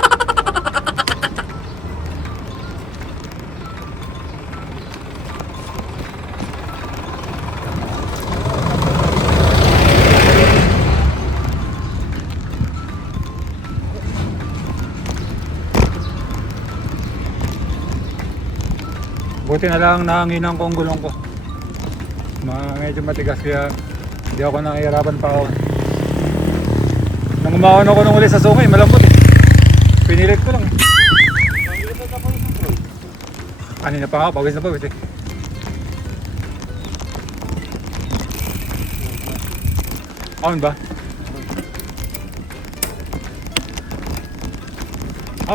Buti na lang nahanginan ko ang gulong ko. Medyo matigas kaya hindi ako nahihirapan pa ako. Nang umahon ako nung uli sa sungay, malambot eh. Pinilit ko lang. Kanina pa ako, pawis na pawis eh. Ahon ba?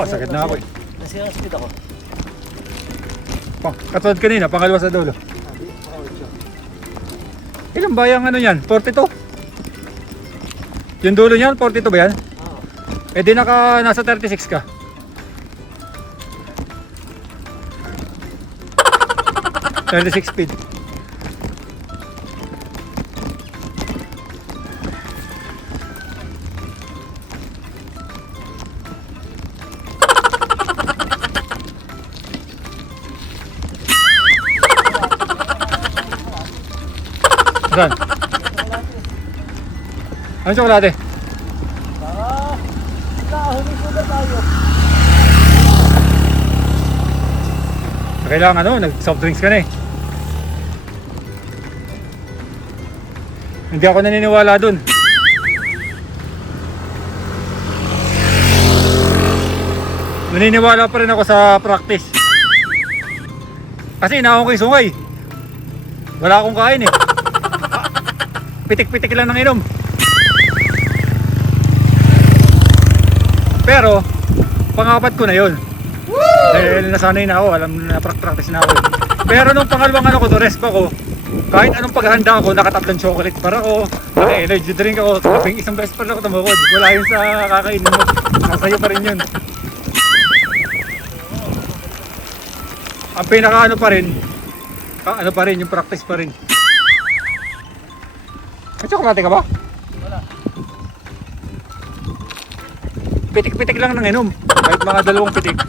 Sakit na ako eh. Nasira ang speed ako. Katulad kanina, pangalawa sa dulo. Ilang ba yung ano yan? 42? Yung dulo niyan, 42 ba yan? Eh di nasa 36 ka. ...36 speed. Saan? Ano tsokolate? Kailangan ano, nag-soft drinks ka na eh. Hindi ako naniniwala dun. Naniniwala pa rin ako sa practice. Kasi inaahon ko yung sungay. Wala akong kain eh. Pitik-pitik lang ng inom. Pero, pangapat ko na yun. Dahil nasanay na ako, alam na practice na ako. Pero nung pangalawang ano ko, to rest pa ko, kahit anong paghahanda ako, nakatatlong chocolate para ako, naka-energy drink ako, kaping isang beses pa lang ako tumukod. Wala yun sa kakainin mo. Nasayo pa rin yun. Ang pinaka ano pa rin, ano pa rin, yung practice pa rin. May tsokolate ka ba? Wala. Pitik-pitik lang ng inom. Kahit mga 2 pitik.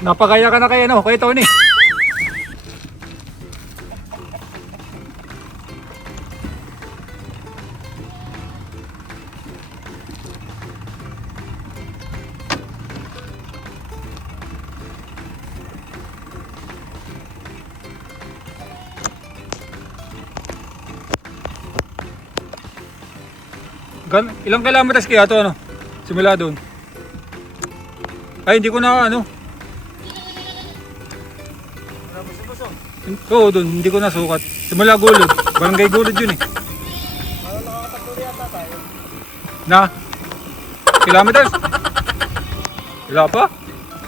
Napakaya ka na kay ano, kay Tony. Ilang kilometers kaya to ano? Simula doon. Ay hindi ko na ano. Oo doon, hindi ko na sukat. Simula Gulod. Barangay Gulod yun eh. Na? Kilometers? Wala pa?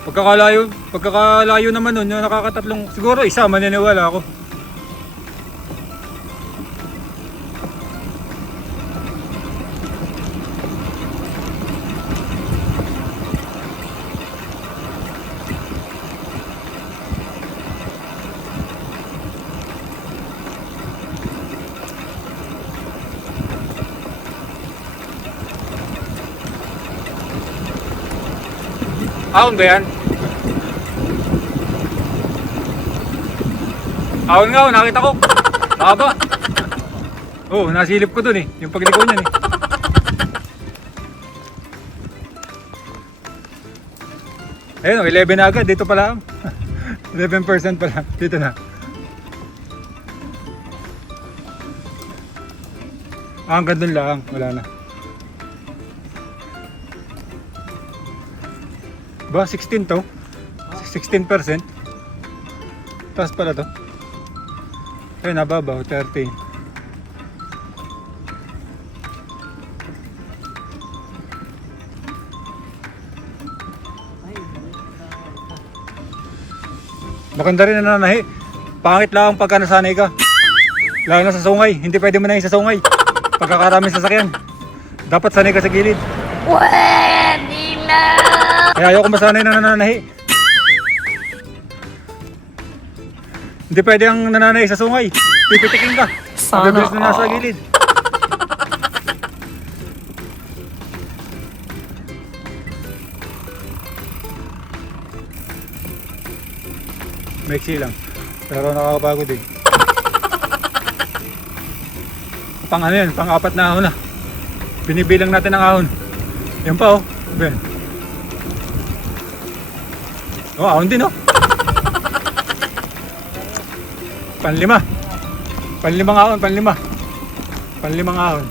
Pagkakalayo naman nun, yung nakakatatlong, siguro isa, maniniwala ako. Ahon ba yan? Ahon nga, nakita ko. Mahaba. Oo, nasilip ko dun eh. Yung pagliko niyan eh. Ayun, 11 na agad. Dito pa lang. 11% pa lang. Dito na. Hanggang dun lang. Wala na. Ba, 16 to? 16%? Taas pala to? Ayun, nababaw, 13. Maganda rin na nananahi. Pangit lang pagka nasanay ka. Lalo na sa sungay. Hindi pwede mo na sa sungay. Pagkakaraming sasakyan. Dapat sanay ka sa gilid. Pwede na! Kaya ayoko masanay na nananahi. Hindi pwede ang nananahi sa sungay. Pipitikin ka. Sana Mabilis na nasa all. gilid. Mexi lang. Pero nakakapagod din. Pang ano yan? Pang 4 na ahon na. Binibilang natin ang ahon. Yan pa oh. Ben. Oh, ahon din oh. Panlima. Panlimang ahon, panlima. Panlimang ahon.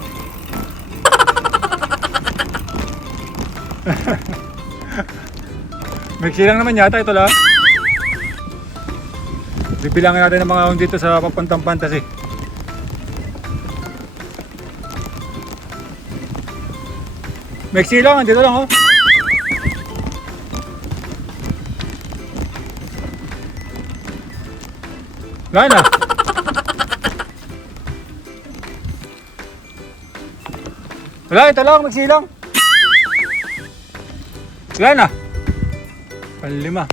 Mexi lang naman yata ito lang. Bibilangin natin ang mga ahon dito sa papuntang Fantasy. Mexi lang, dito lang oh. Wala na. Wala, ito lang, Mexi lang. Wala na. Panlima.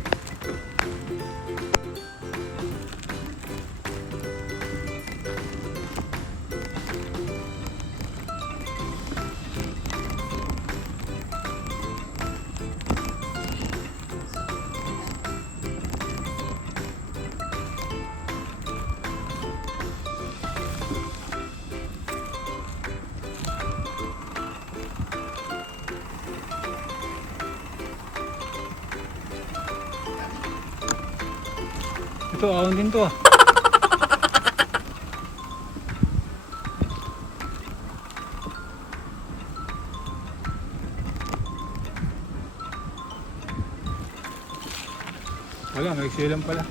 Ito, ahon din to ah. Wala, may silang pala.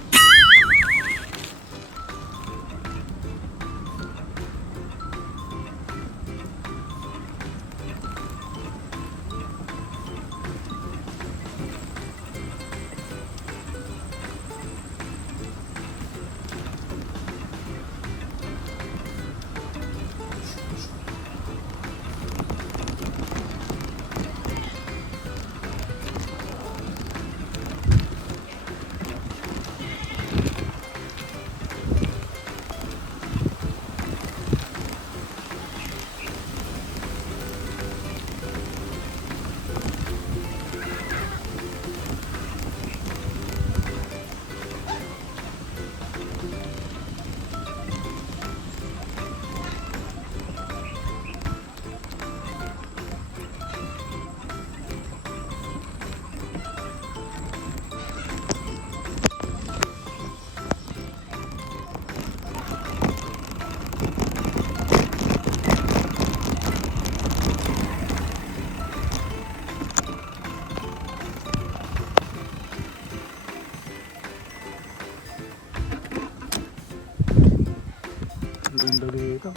Ganda dito.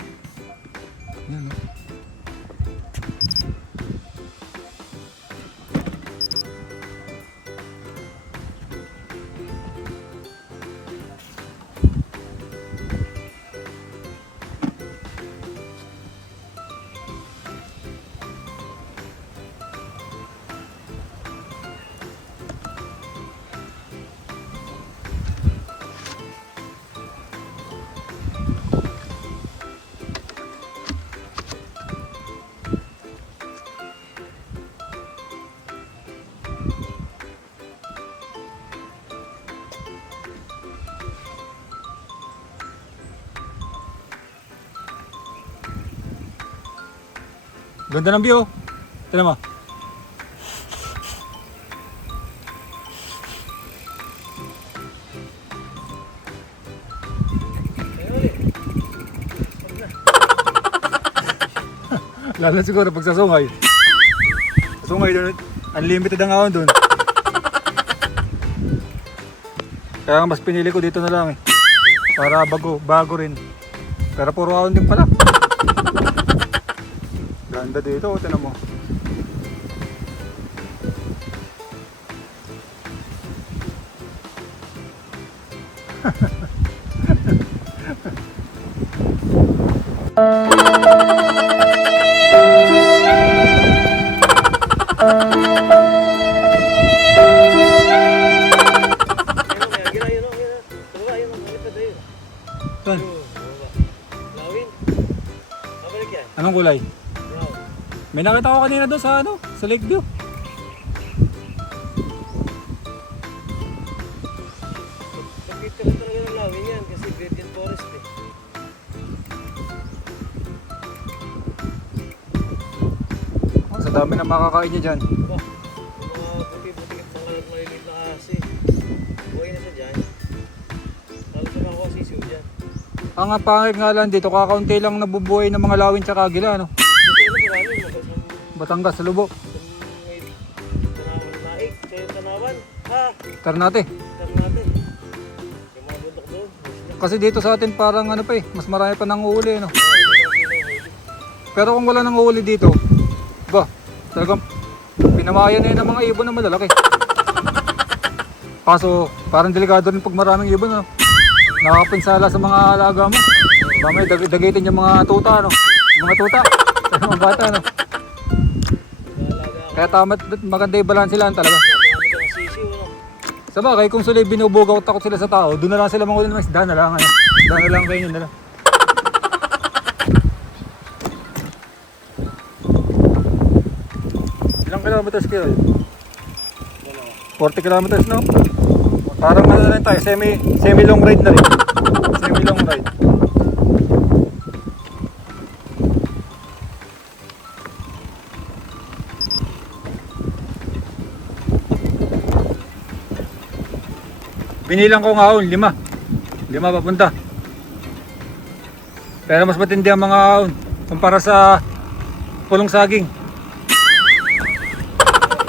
Yan oh. Ganda ng view. Tignan mo. Lalo siguro pag sa sungay. Sa sungay doon, unlimited ang ahon doon. Kaya mas pinili ko dito na lang eh. Para bago rin. Pero puro ahon din pala. Ganda dito, tignan mo. Saan? Lawin. Babalik yan. Anong kulay? Brown. May nakita ko kanina doon sa ano, sa Lakeview. Kapit ka lang talaga ng lawin yan kasi virgin forest eh. Sa dami na makakain niya dyan. Ba, yung mga puti-puti at mga maliliit na kasi. Buhay na siya dyan. Lalo sa mga sisiw dyan. Ang pangit nga lang dito, kakaunti lang nabubuhay ng mga lawin tsaka agila, ano? Kasi ano marami, Batangas, sa Lubo. may tanawan naik, kayo tanawan. Ha! Ternate. Tanawan natin. Yung mga bundok doon. Kasi dito sa atin parang ano pa eh, mas marami pa nang uhuli, no? Pero kung wala nang uhuli dito, ba, talagang pinamayan na yun ng mga ibon na malalaki. Kaso, parang delikado rin pag maraming ibon, no? Nakakapinsala sa mga alaga mo. Mamaya dagitin yung mga tuta, no? Yung mga tuta, yung mga bata, no? Kaya tama, maganda yung balansilaan talaga. Marami ka ng sisiw, ano? Sabagay, kung sila binubugaw at takot sila sa tao, doon na lang sila manguli ng isda na lang. Isda na lang kayo nyo na lang. Ilang kilometers kayo? 40 kilometers, no? Parang ano na rin tayo, semi long ride na rin. Semi long ride. Binilang ko nga 5. 5 papunta. Pero mas matindi ang mga ahon kumpara sa pulong saging.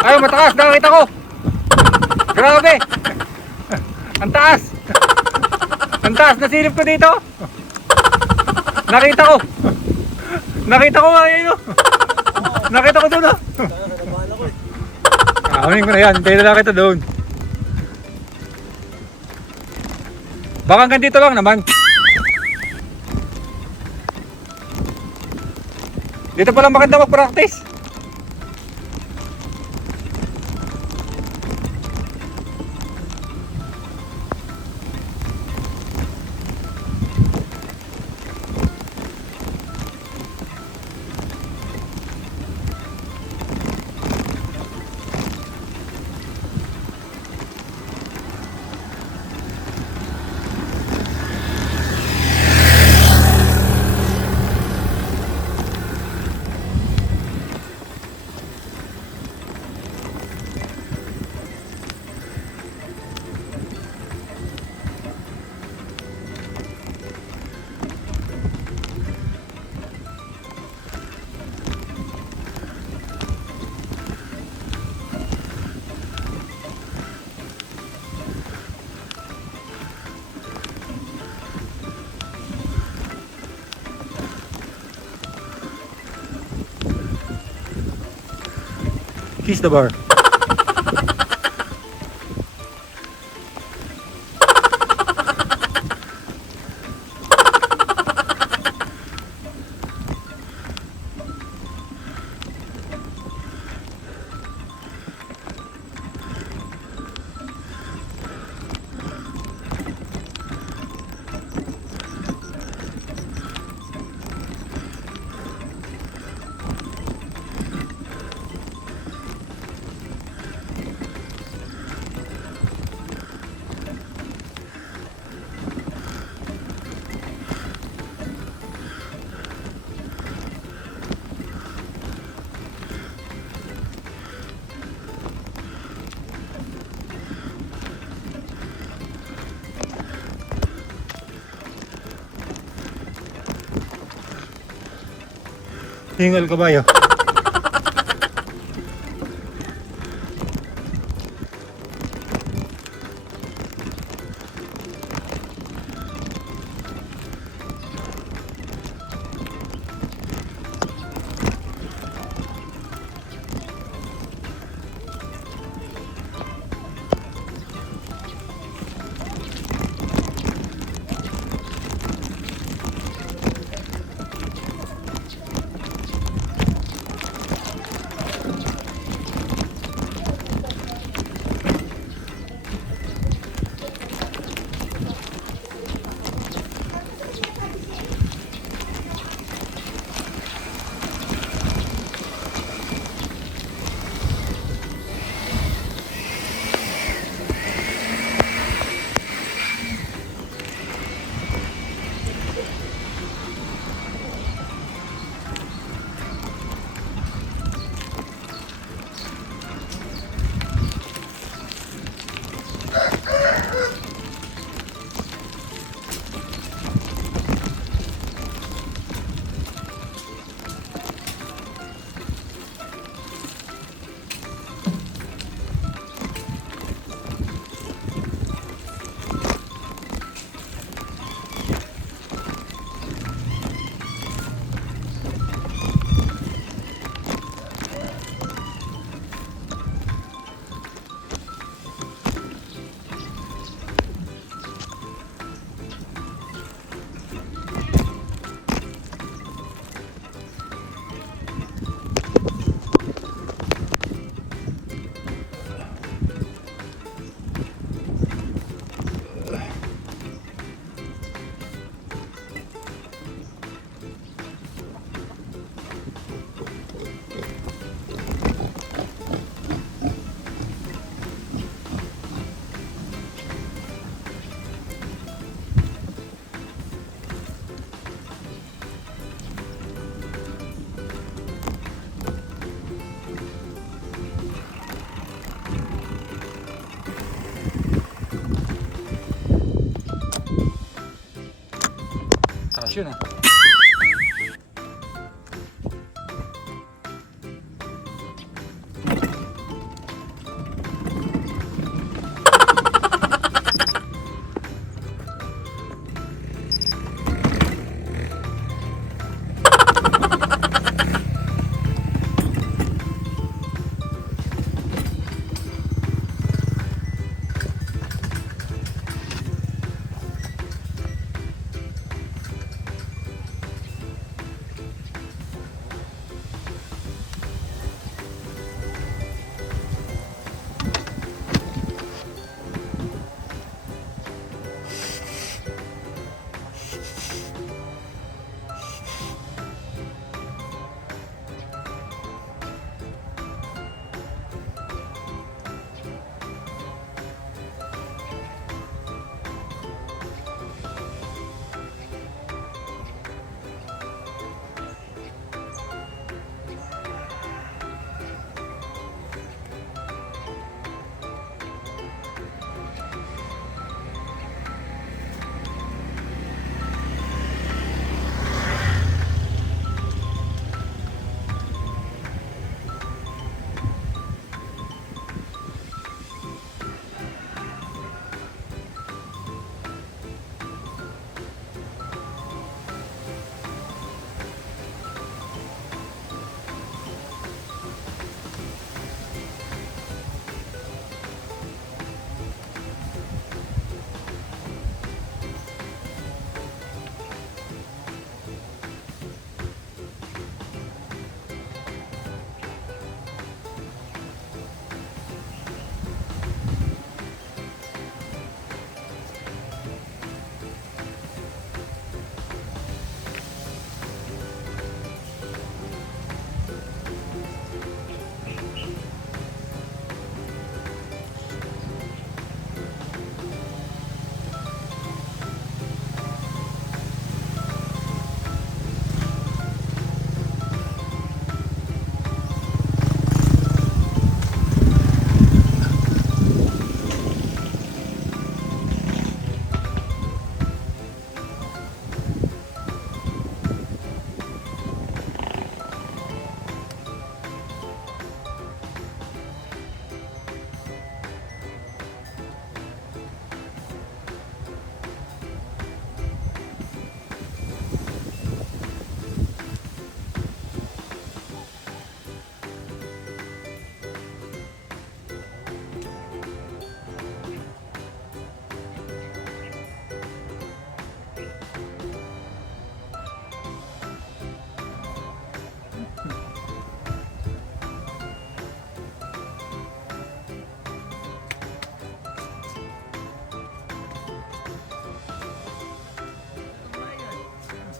Ay, mataas, nakakita ko. Grabe. Ang taas. Ang taas, nasilip ko dito. Nakita ko. Nakita ko nga yun. Nakita ko doon. Kahunin ko na yan, tayo na kita doon. Baka hanggang dito lang naman. Dito pa lang maganda mag-practice. Kiss the bar. Hingal kabayo. action ah.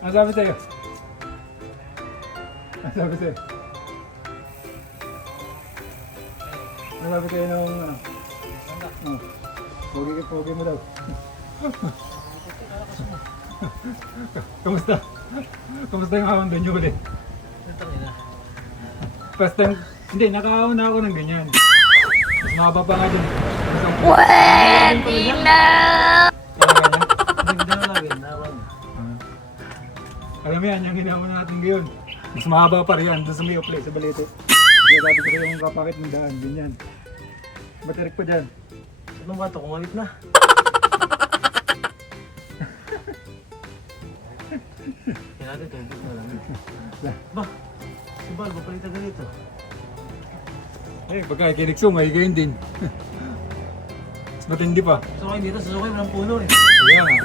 Ang sabi sa'yo? Ang sabi sa'yo? Ang sabi sa'yo nung ano? Pogi mo daw. Kamusta? Kamusta yung hawang ganyo ulit? First time, hindi, nakahawang na ako ng ganyan. Mas mahaba pa nga dun. Pwede na! Alam mo yan, yung hinawa natin ngayon. Mas mahaba pa rin yan, doon sa may uplay, sa balito. Kaya sabi ko rin yung kapakit ng daan, ganyan. Batirik pa dyan. Anong ba ito? Kumawit na. Kaya natin, tubig na lang. Ba? Si Bal, papalitan ka dito. Eh, pagka kiniksong, ay gayon din. Mas matindi pa. Susukay dito, susukay mo ng puno eh. Kaya nga,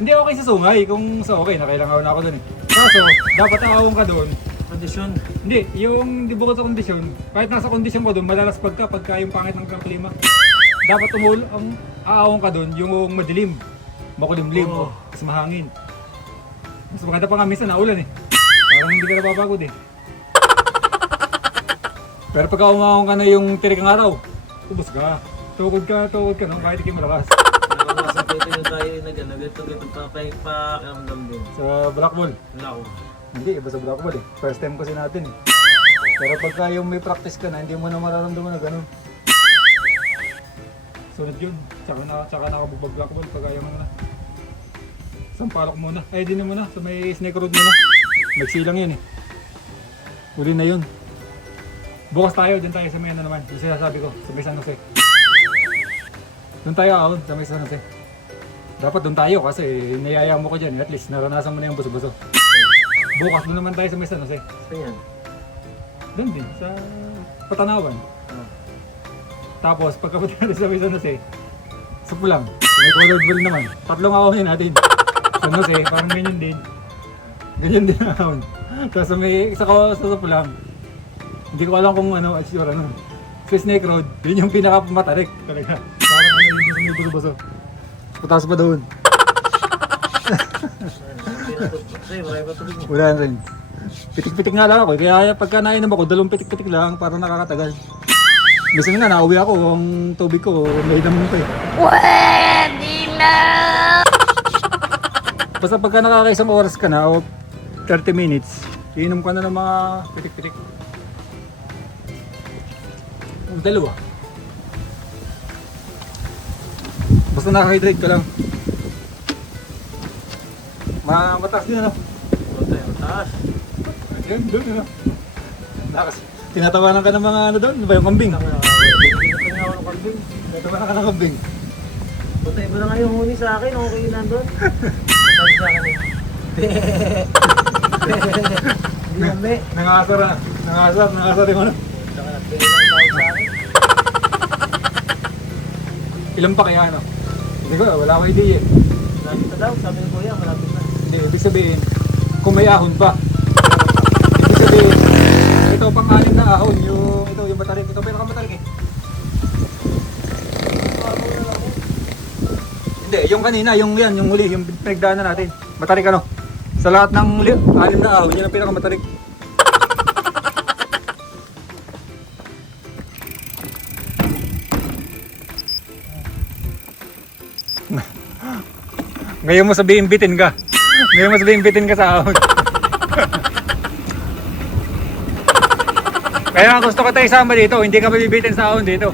hindi okay sa sungay. Kung sa okay, nakailangaw na ako dun eh. Kaso, dapat aawang ka dun. Kondisyon. Hindi, yung di bukod sa kondisyon, kahit nasa kondisyon ko dun, malalaspag ka pagka yung pangit ng klima. Dapat ang aawang ka dun, yung madilim, makulimlim, Oo. mas mahangin. Mas maganda pa nga minsan naulan eh. Parang hindi ka napapagod eh. Pero pagka umahong ka na yung tirikang araw, ubos ka. Tukod ka, no? Bakit hindi malakas? Nakakasang dito yung tayo nag-ganito pakiramdam din. Sa black ball. Wala ko. Hindi, iba sa black ball eh. First time kasi natin eh. Pero pagka yung may practice ka na, hindi mo na mararamdaman na gano'n. Sunod yun. Tsaka nakabugbag black ball pagka yung ano na. Sampalok muna. Ay, di na muna. Sa may Snake Road muna. Magsilang yun eh. Uli na yun. Bukas tayo, dyan tayo sa may ano naman. Yung sinasabi ko, sa may San Jose. Doon tayo ahon, sa may San Jose. Dapat doon tayo kasi niyaya mo ko dyan. At least naranasan mo na yung buso-buso. Bukas doon naman tayo sa may San Jose. Saan yan? Doon din, sa Patanawan. Tapos pagkapunta natin sa may San Jose, sa Pulang. May colored ball naman. Tatlong ahonin natin. San Jose, parang ganyan din. Ganyan din ang ahon. Tapos sa may isa ko sa Pulang. Hindi ko alam kung ano, assure ano. Sa Snake Road, yun yung pinaka-matarik talaga. Parang ano yung buso-buso. Putas pa doon. Sa'yo, marami pa tubig mo. Wala rin. Pitik-pitik nga lang ako. Kaya pagka nainom ako, dalawang pitik-pitik lang para nakakatagal. Minsan nga, nauwi ako. Ang tubig ko, may naman pa eh. Pwede na! Basta pagka nakakaisang oras ka na o 30 minutes, iinom ka na ng mga pitik-pitik. Ang dalawa. Basta naka-hydrate ka lang. Mataas din ano? Taas. Yun, doon ano? Tinatawanan ka ng mga ano doon? Ano ba yung kambing? Tinatawanan ka ng kambing. Buta, iba na nga yung huni sa akin. Okay yun nandun. Sabi sa akin eh. Hindi kami. Nangasar na. Nangasar yung ano. Saka nagbigay ng tawag sa akin. Ilan pa kaya ano? Hindi ko, wala akong idea eh. Malapit na daw. Sabi ni Kuya, malapit na. Hindi, ibig sabihin, kung may ahon pa. Ibig sabihin, ito pang-anim na ahon, yung matarik. Ito pinakamatarik eh. Hindi, yung kanina, yung huli, yung pinagdaanan natin. Matarik ano? Sa lahat ng anim na ahon, yan ang pinakamatarik. Ngayon mo sabihin bitin ka. Ngayon mo sabihin bitin ka sa ahon. Kaya gusto ko tayo isama dito, hindi ka mabibitin sa ahon dito.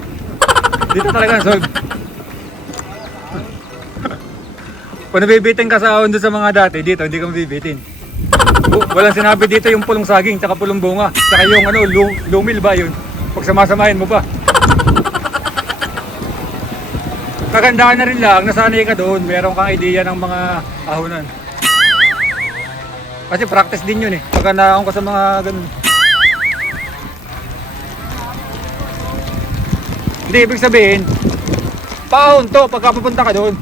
Dito talaga solve. Kung nabibitin ka sa ahon doon sa mga dati, dito hindi ka mabibitin. Walang sinabi dito yung pulong saging, tsaka pulong bunga. Tsaka yung ano, lumil ba yun? Pag samasamahin mo pa. Kagandahan na rin lang, nasanay ka doon, meron kang idea ng mga ahonan. Kasi practice din yun eh, pagka naahon ka sa mga ganun. Hindi, ibig sabihin, paahon to pagka pupunta ka doon.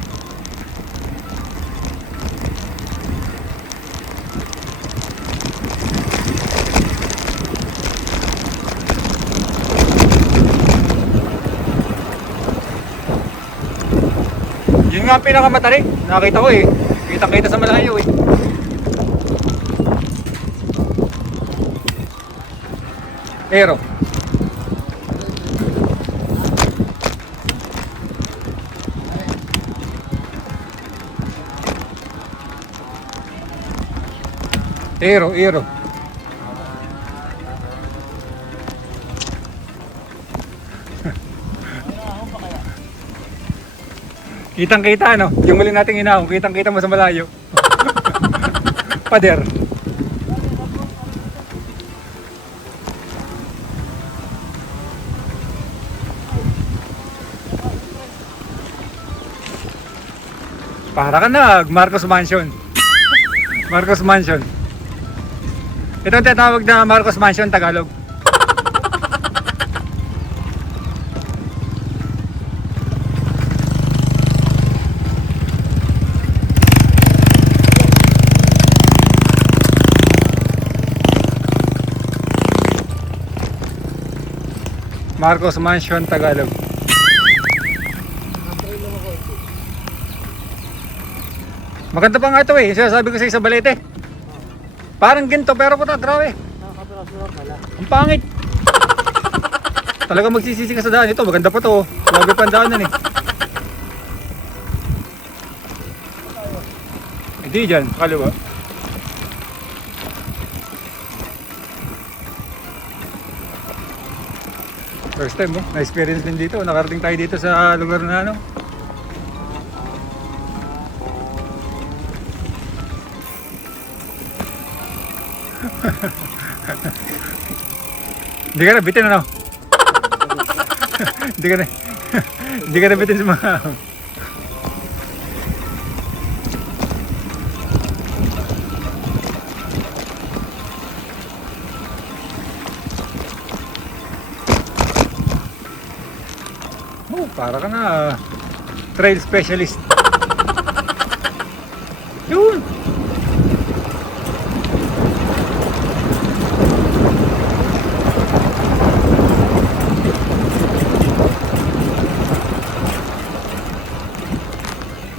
Yun nga ang pinakamatarik. Nakita ko eh. Kitang-kita sa malayo eh. Aero. Aero. Kitang-kita ano, yung muli nating inahon, kitang-kita mo sa malayo. Pader. Para ka Marcos Mansion. Marcos Mansion. Ito ang tinatawag na Marcos Mansion Tagalog. Marcos Mansion Tagalog. Maganda pa nga ito eh. Sinasabi ko sa Isabalete. Parang ginto pero puta, grabe. Ang pangit. Talaga magsisisi ka sa daan ito. Maganda pa to. Grabe pa ang daanan eh. Hindi dyan, kaliwa. First time na-experience din dito. Nakarating tayo dito sa lugar na ano. Hindi ka na bitin ano? Hindi ka na. Hindi ka na bitin sa mga ahon. Oh, para ka na trail specialist. Yun.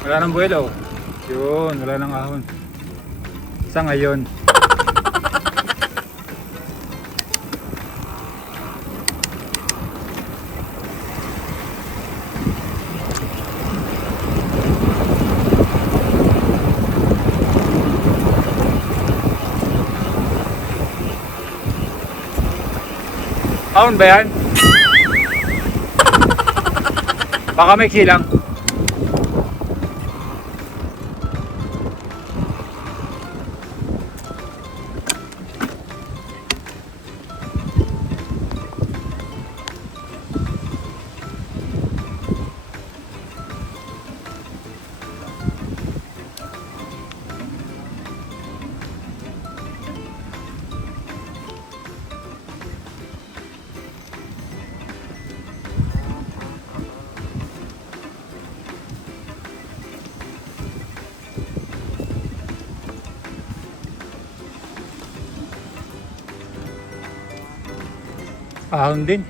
Wala nang buwelo. Yun, wala nang ahon. Sa ngayon. Ahon ba yan? Baka may kilang. Ahon din.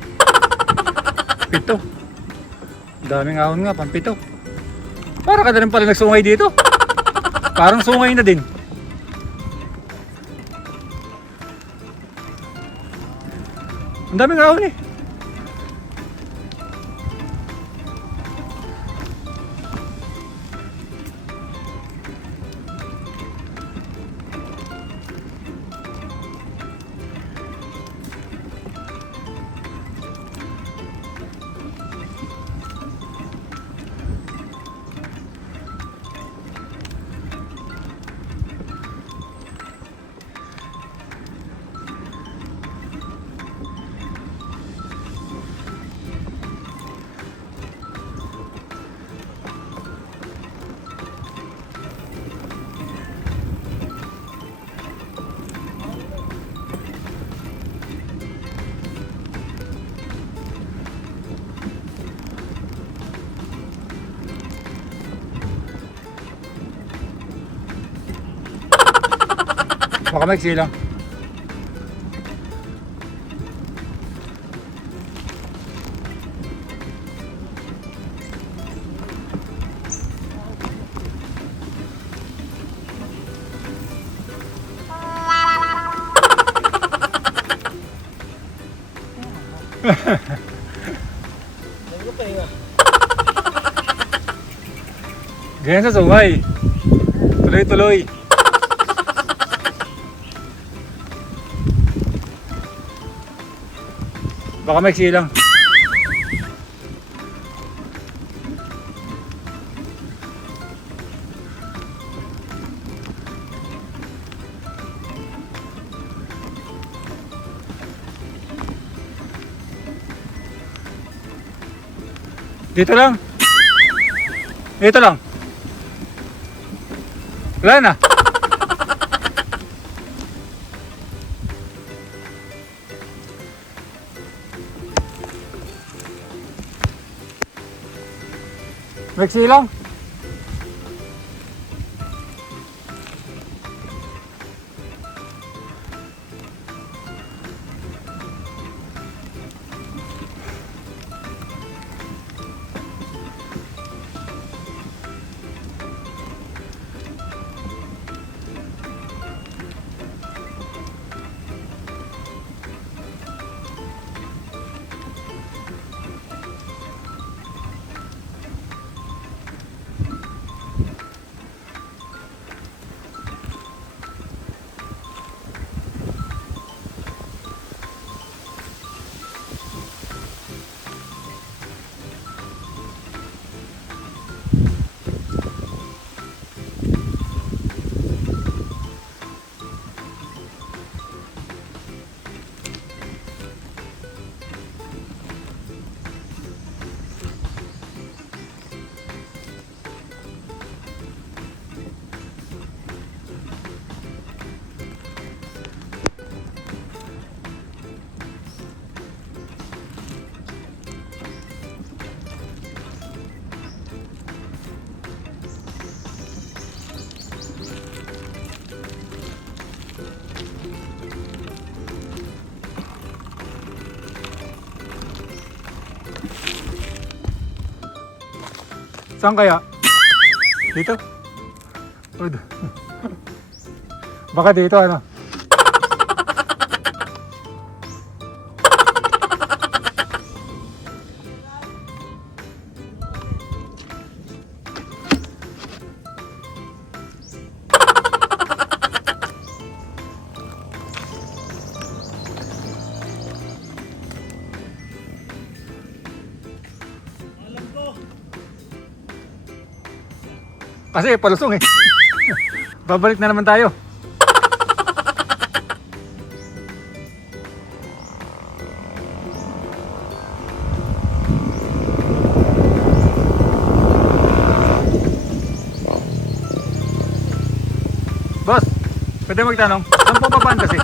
7. Daming ahon nga, pang 7. Para ka na rin pala nagsungay dito. Parang sungay na din. Ang daming ahon eh. Baka may silang. Ganyan sa sungay. Tuloy-tuloy. Baka may silang. Dito lang. Dito lang. Wala na. May silang. Saan kaya? Dito? O, baka dito ano? Kasi palusong eh. Babalik na naman tayo. Boss, pwede magtanong, saan po papaan kasi?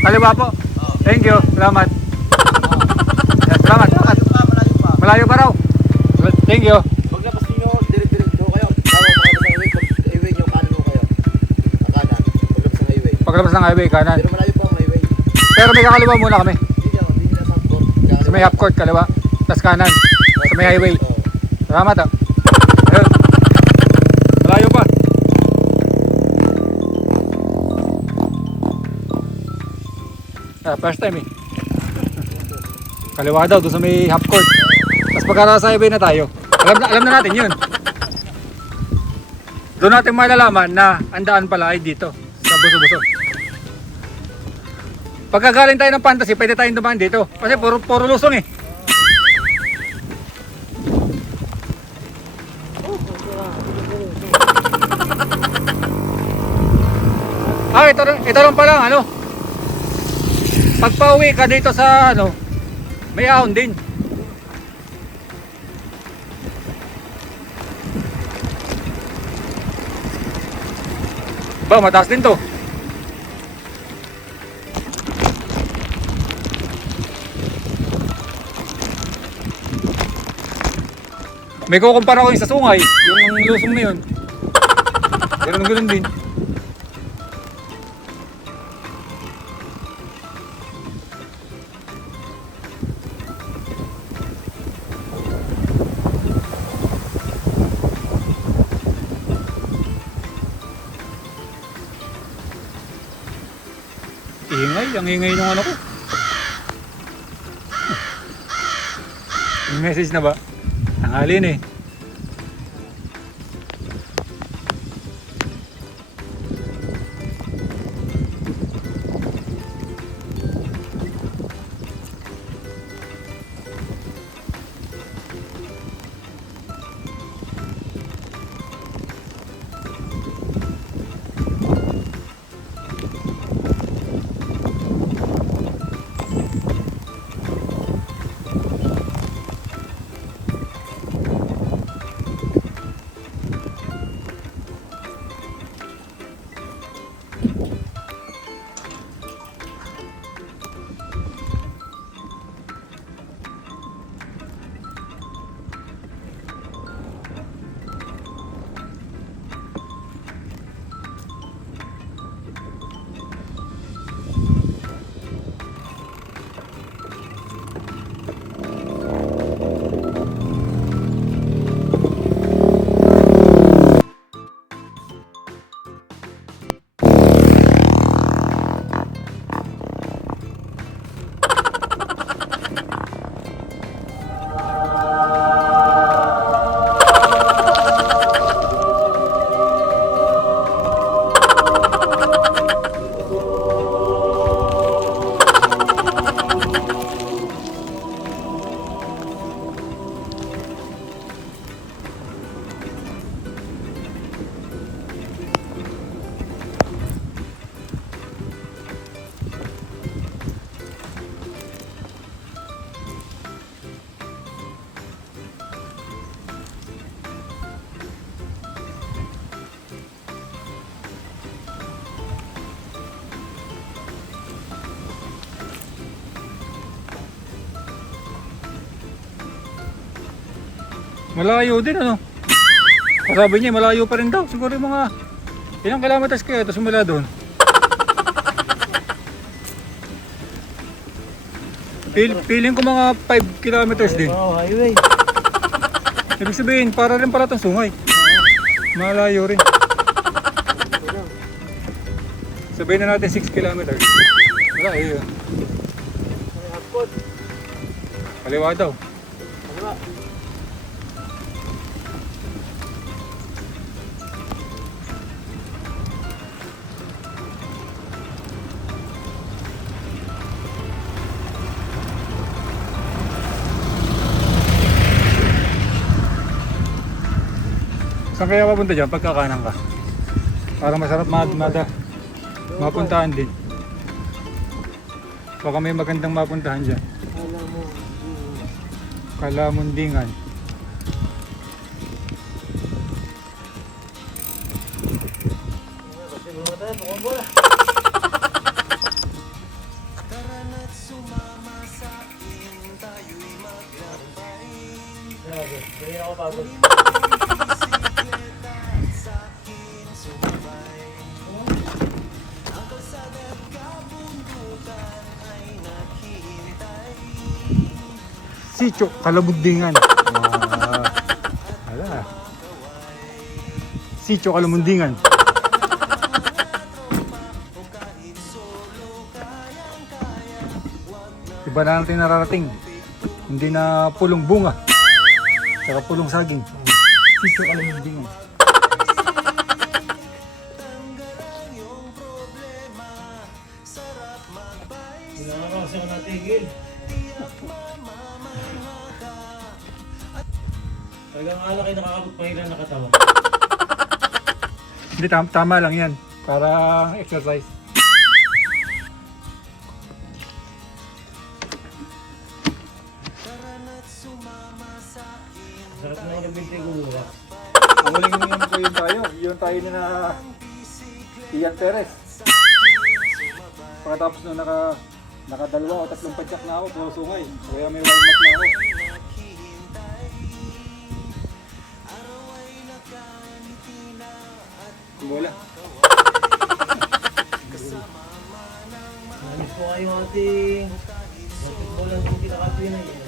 Kaliwa po? Thank you, salamat. Yes, salamat. Malayo pa raw. Thank you. Paglabas ninyo, dire-diretso kayo. Tama paglabas ng highway nyo, kanan mo kayo. Sa kanan, paglabas ng highway. Paglabas ng highway, kanan. Pero malayo pa ang highway. Pero may kakaliwa muna kami. Hindi na sa court. Sa may half court, kaliwa. Tapos kanan. Sa may highway. Salamat ah. Ayun. Malayo pa. First time eh. Kaliwa daw, doon sa may half court. Tapos pagka sa highway na tayo, alam na natin yun. Doon natin malalaman na ang daan pala ay dito, sa Buso-Buso. Pagka galing tayo ng Fantasy, pwede tayong dumaan dito. Kasi puro lusong eh. Ito lang pala ano. Pag pauwi ka dito sa ano, may ahon din. Ba, mataas din to. May kukumpara ko yung sa Sungay, yung lusong na yun. Ganun din. Ang ingay ng ano ko. Yung message na ba? Tanghali na eh. Malayo din ano. Sabi niya malayo pa rin daw. Siguro yung mga ilang kilometers kaya ito simula doon. Feeling ko mga 5 kilometers din. Oo, highway. Ibig sabihin, para rin pala itong sungay. Malayo rin. Sabihin na natin 6 kilometers. Wala eh. May hapon. Kaliwa daw. Kaliwa. Saan kaya papunta dyan pagka kanan ka? Para masarap mapuntahan din. Baka may magandang mapuntahan dyan. Kalamundingan. Kasi mga tayo, bukong bola. Grabe, ganyan ako pagod. Sitio Kalamundingan. Wala. Sitio Kalamundingan. Iba na natin nararating. Hindi na pulong bunga. Saka pulong saging. Sitio Kalamundingan. Hindi na kasi ako natigil. Talagang alak ay nakakapagpahilan na katawan. Hindi, tama lang yan. Para exercise. Sarap na ako ng binti guwa. Ang huling naman po yun tayo. Yun tayo na Ian Perez. Pagkatapos nung nakadalawa o tatlong padyak na ako, puro sungay. Kaya may warm up na ako. Bola. Namis po kayo ating basketball ang kinakapin na yun.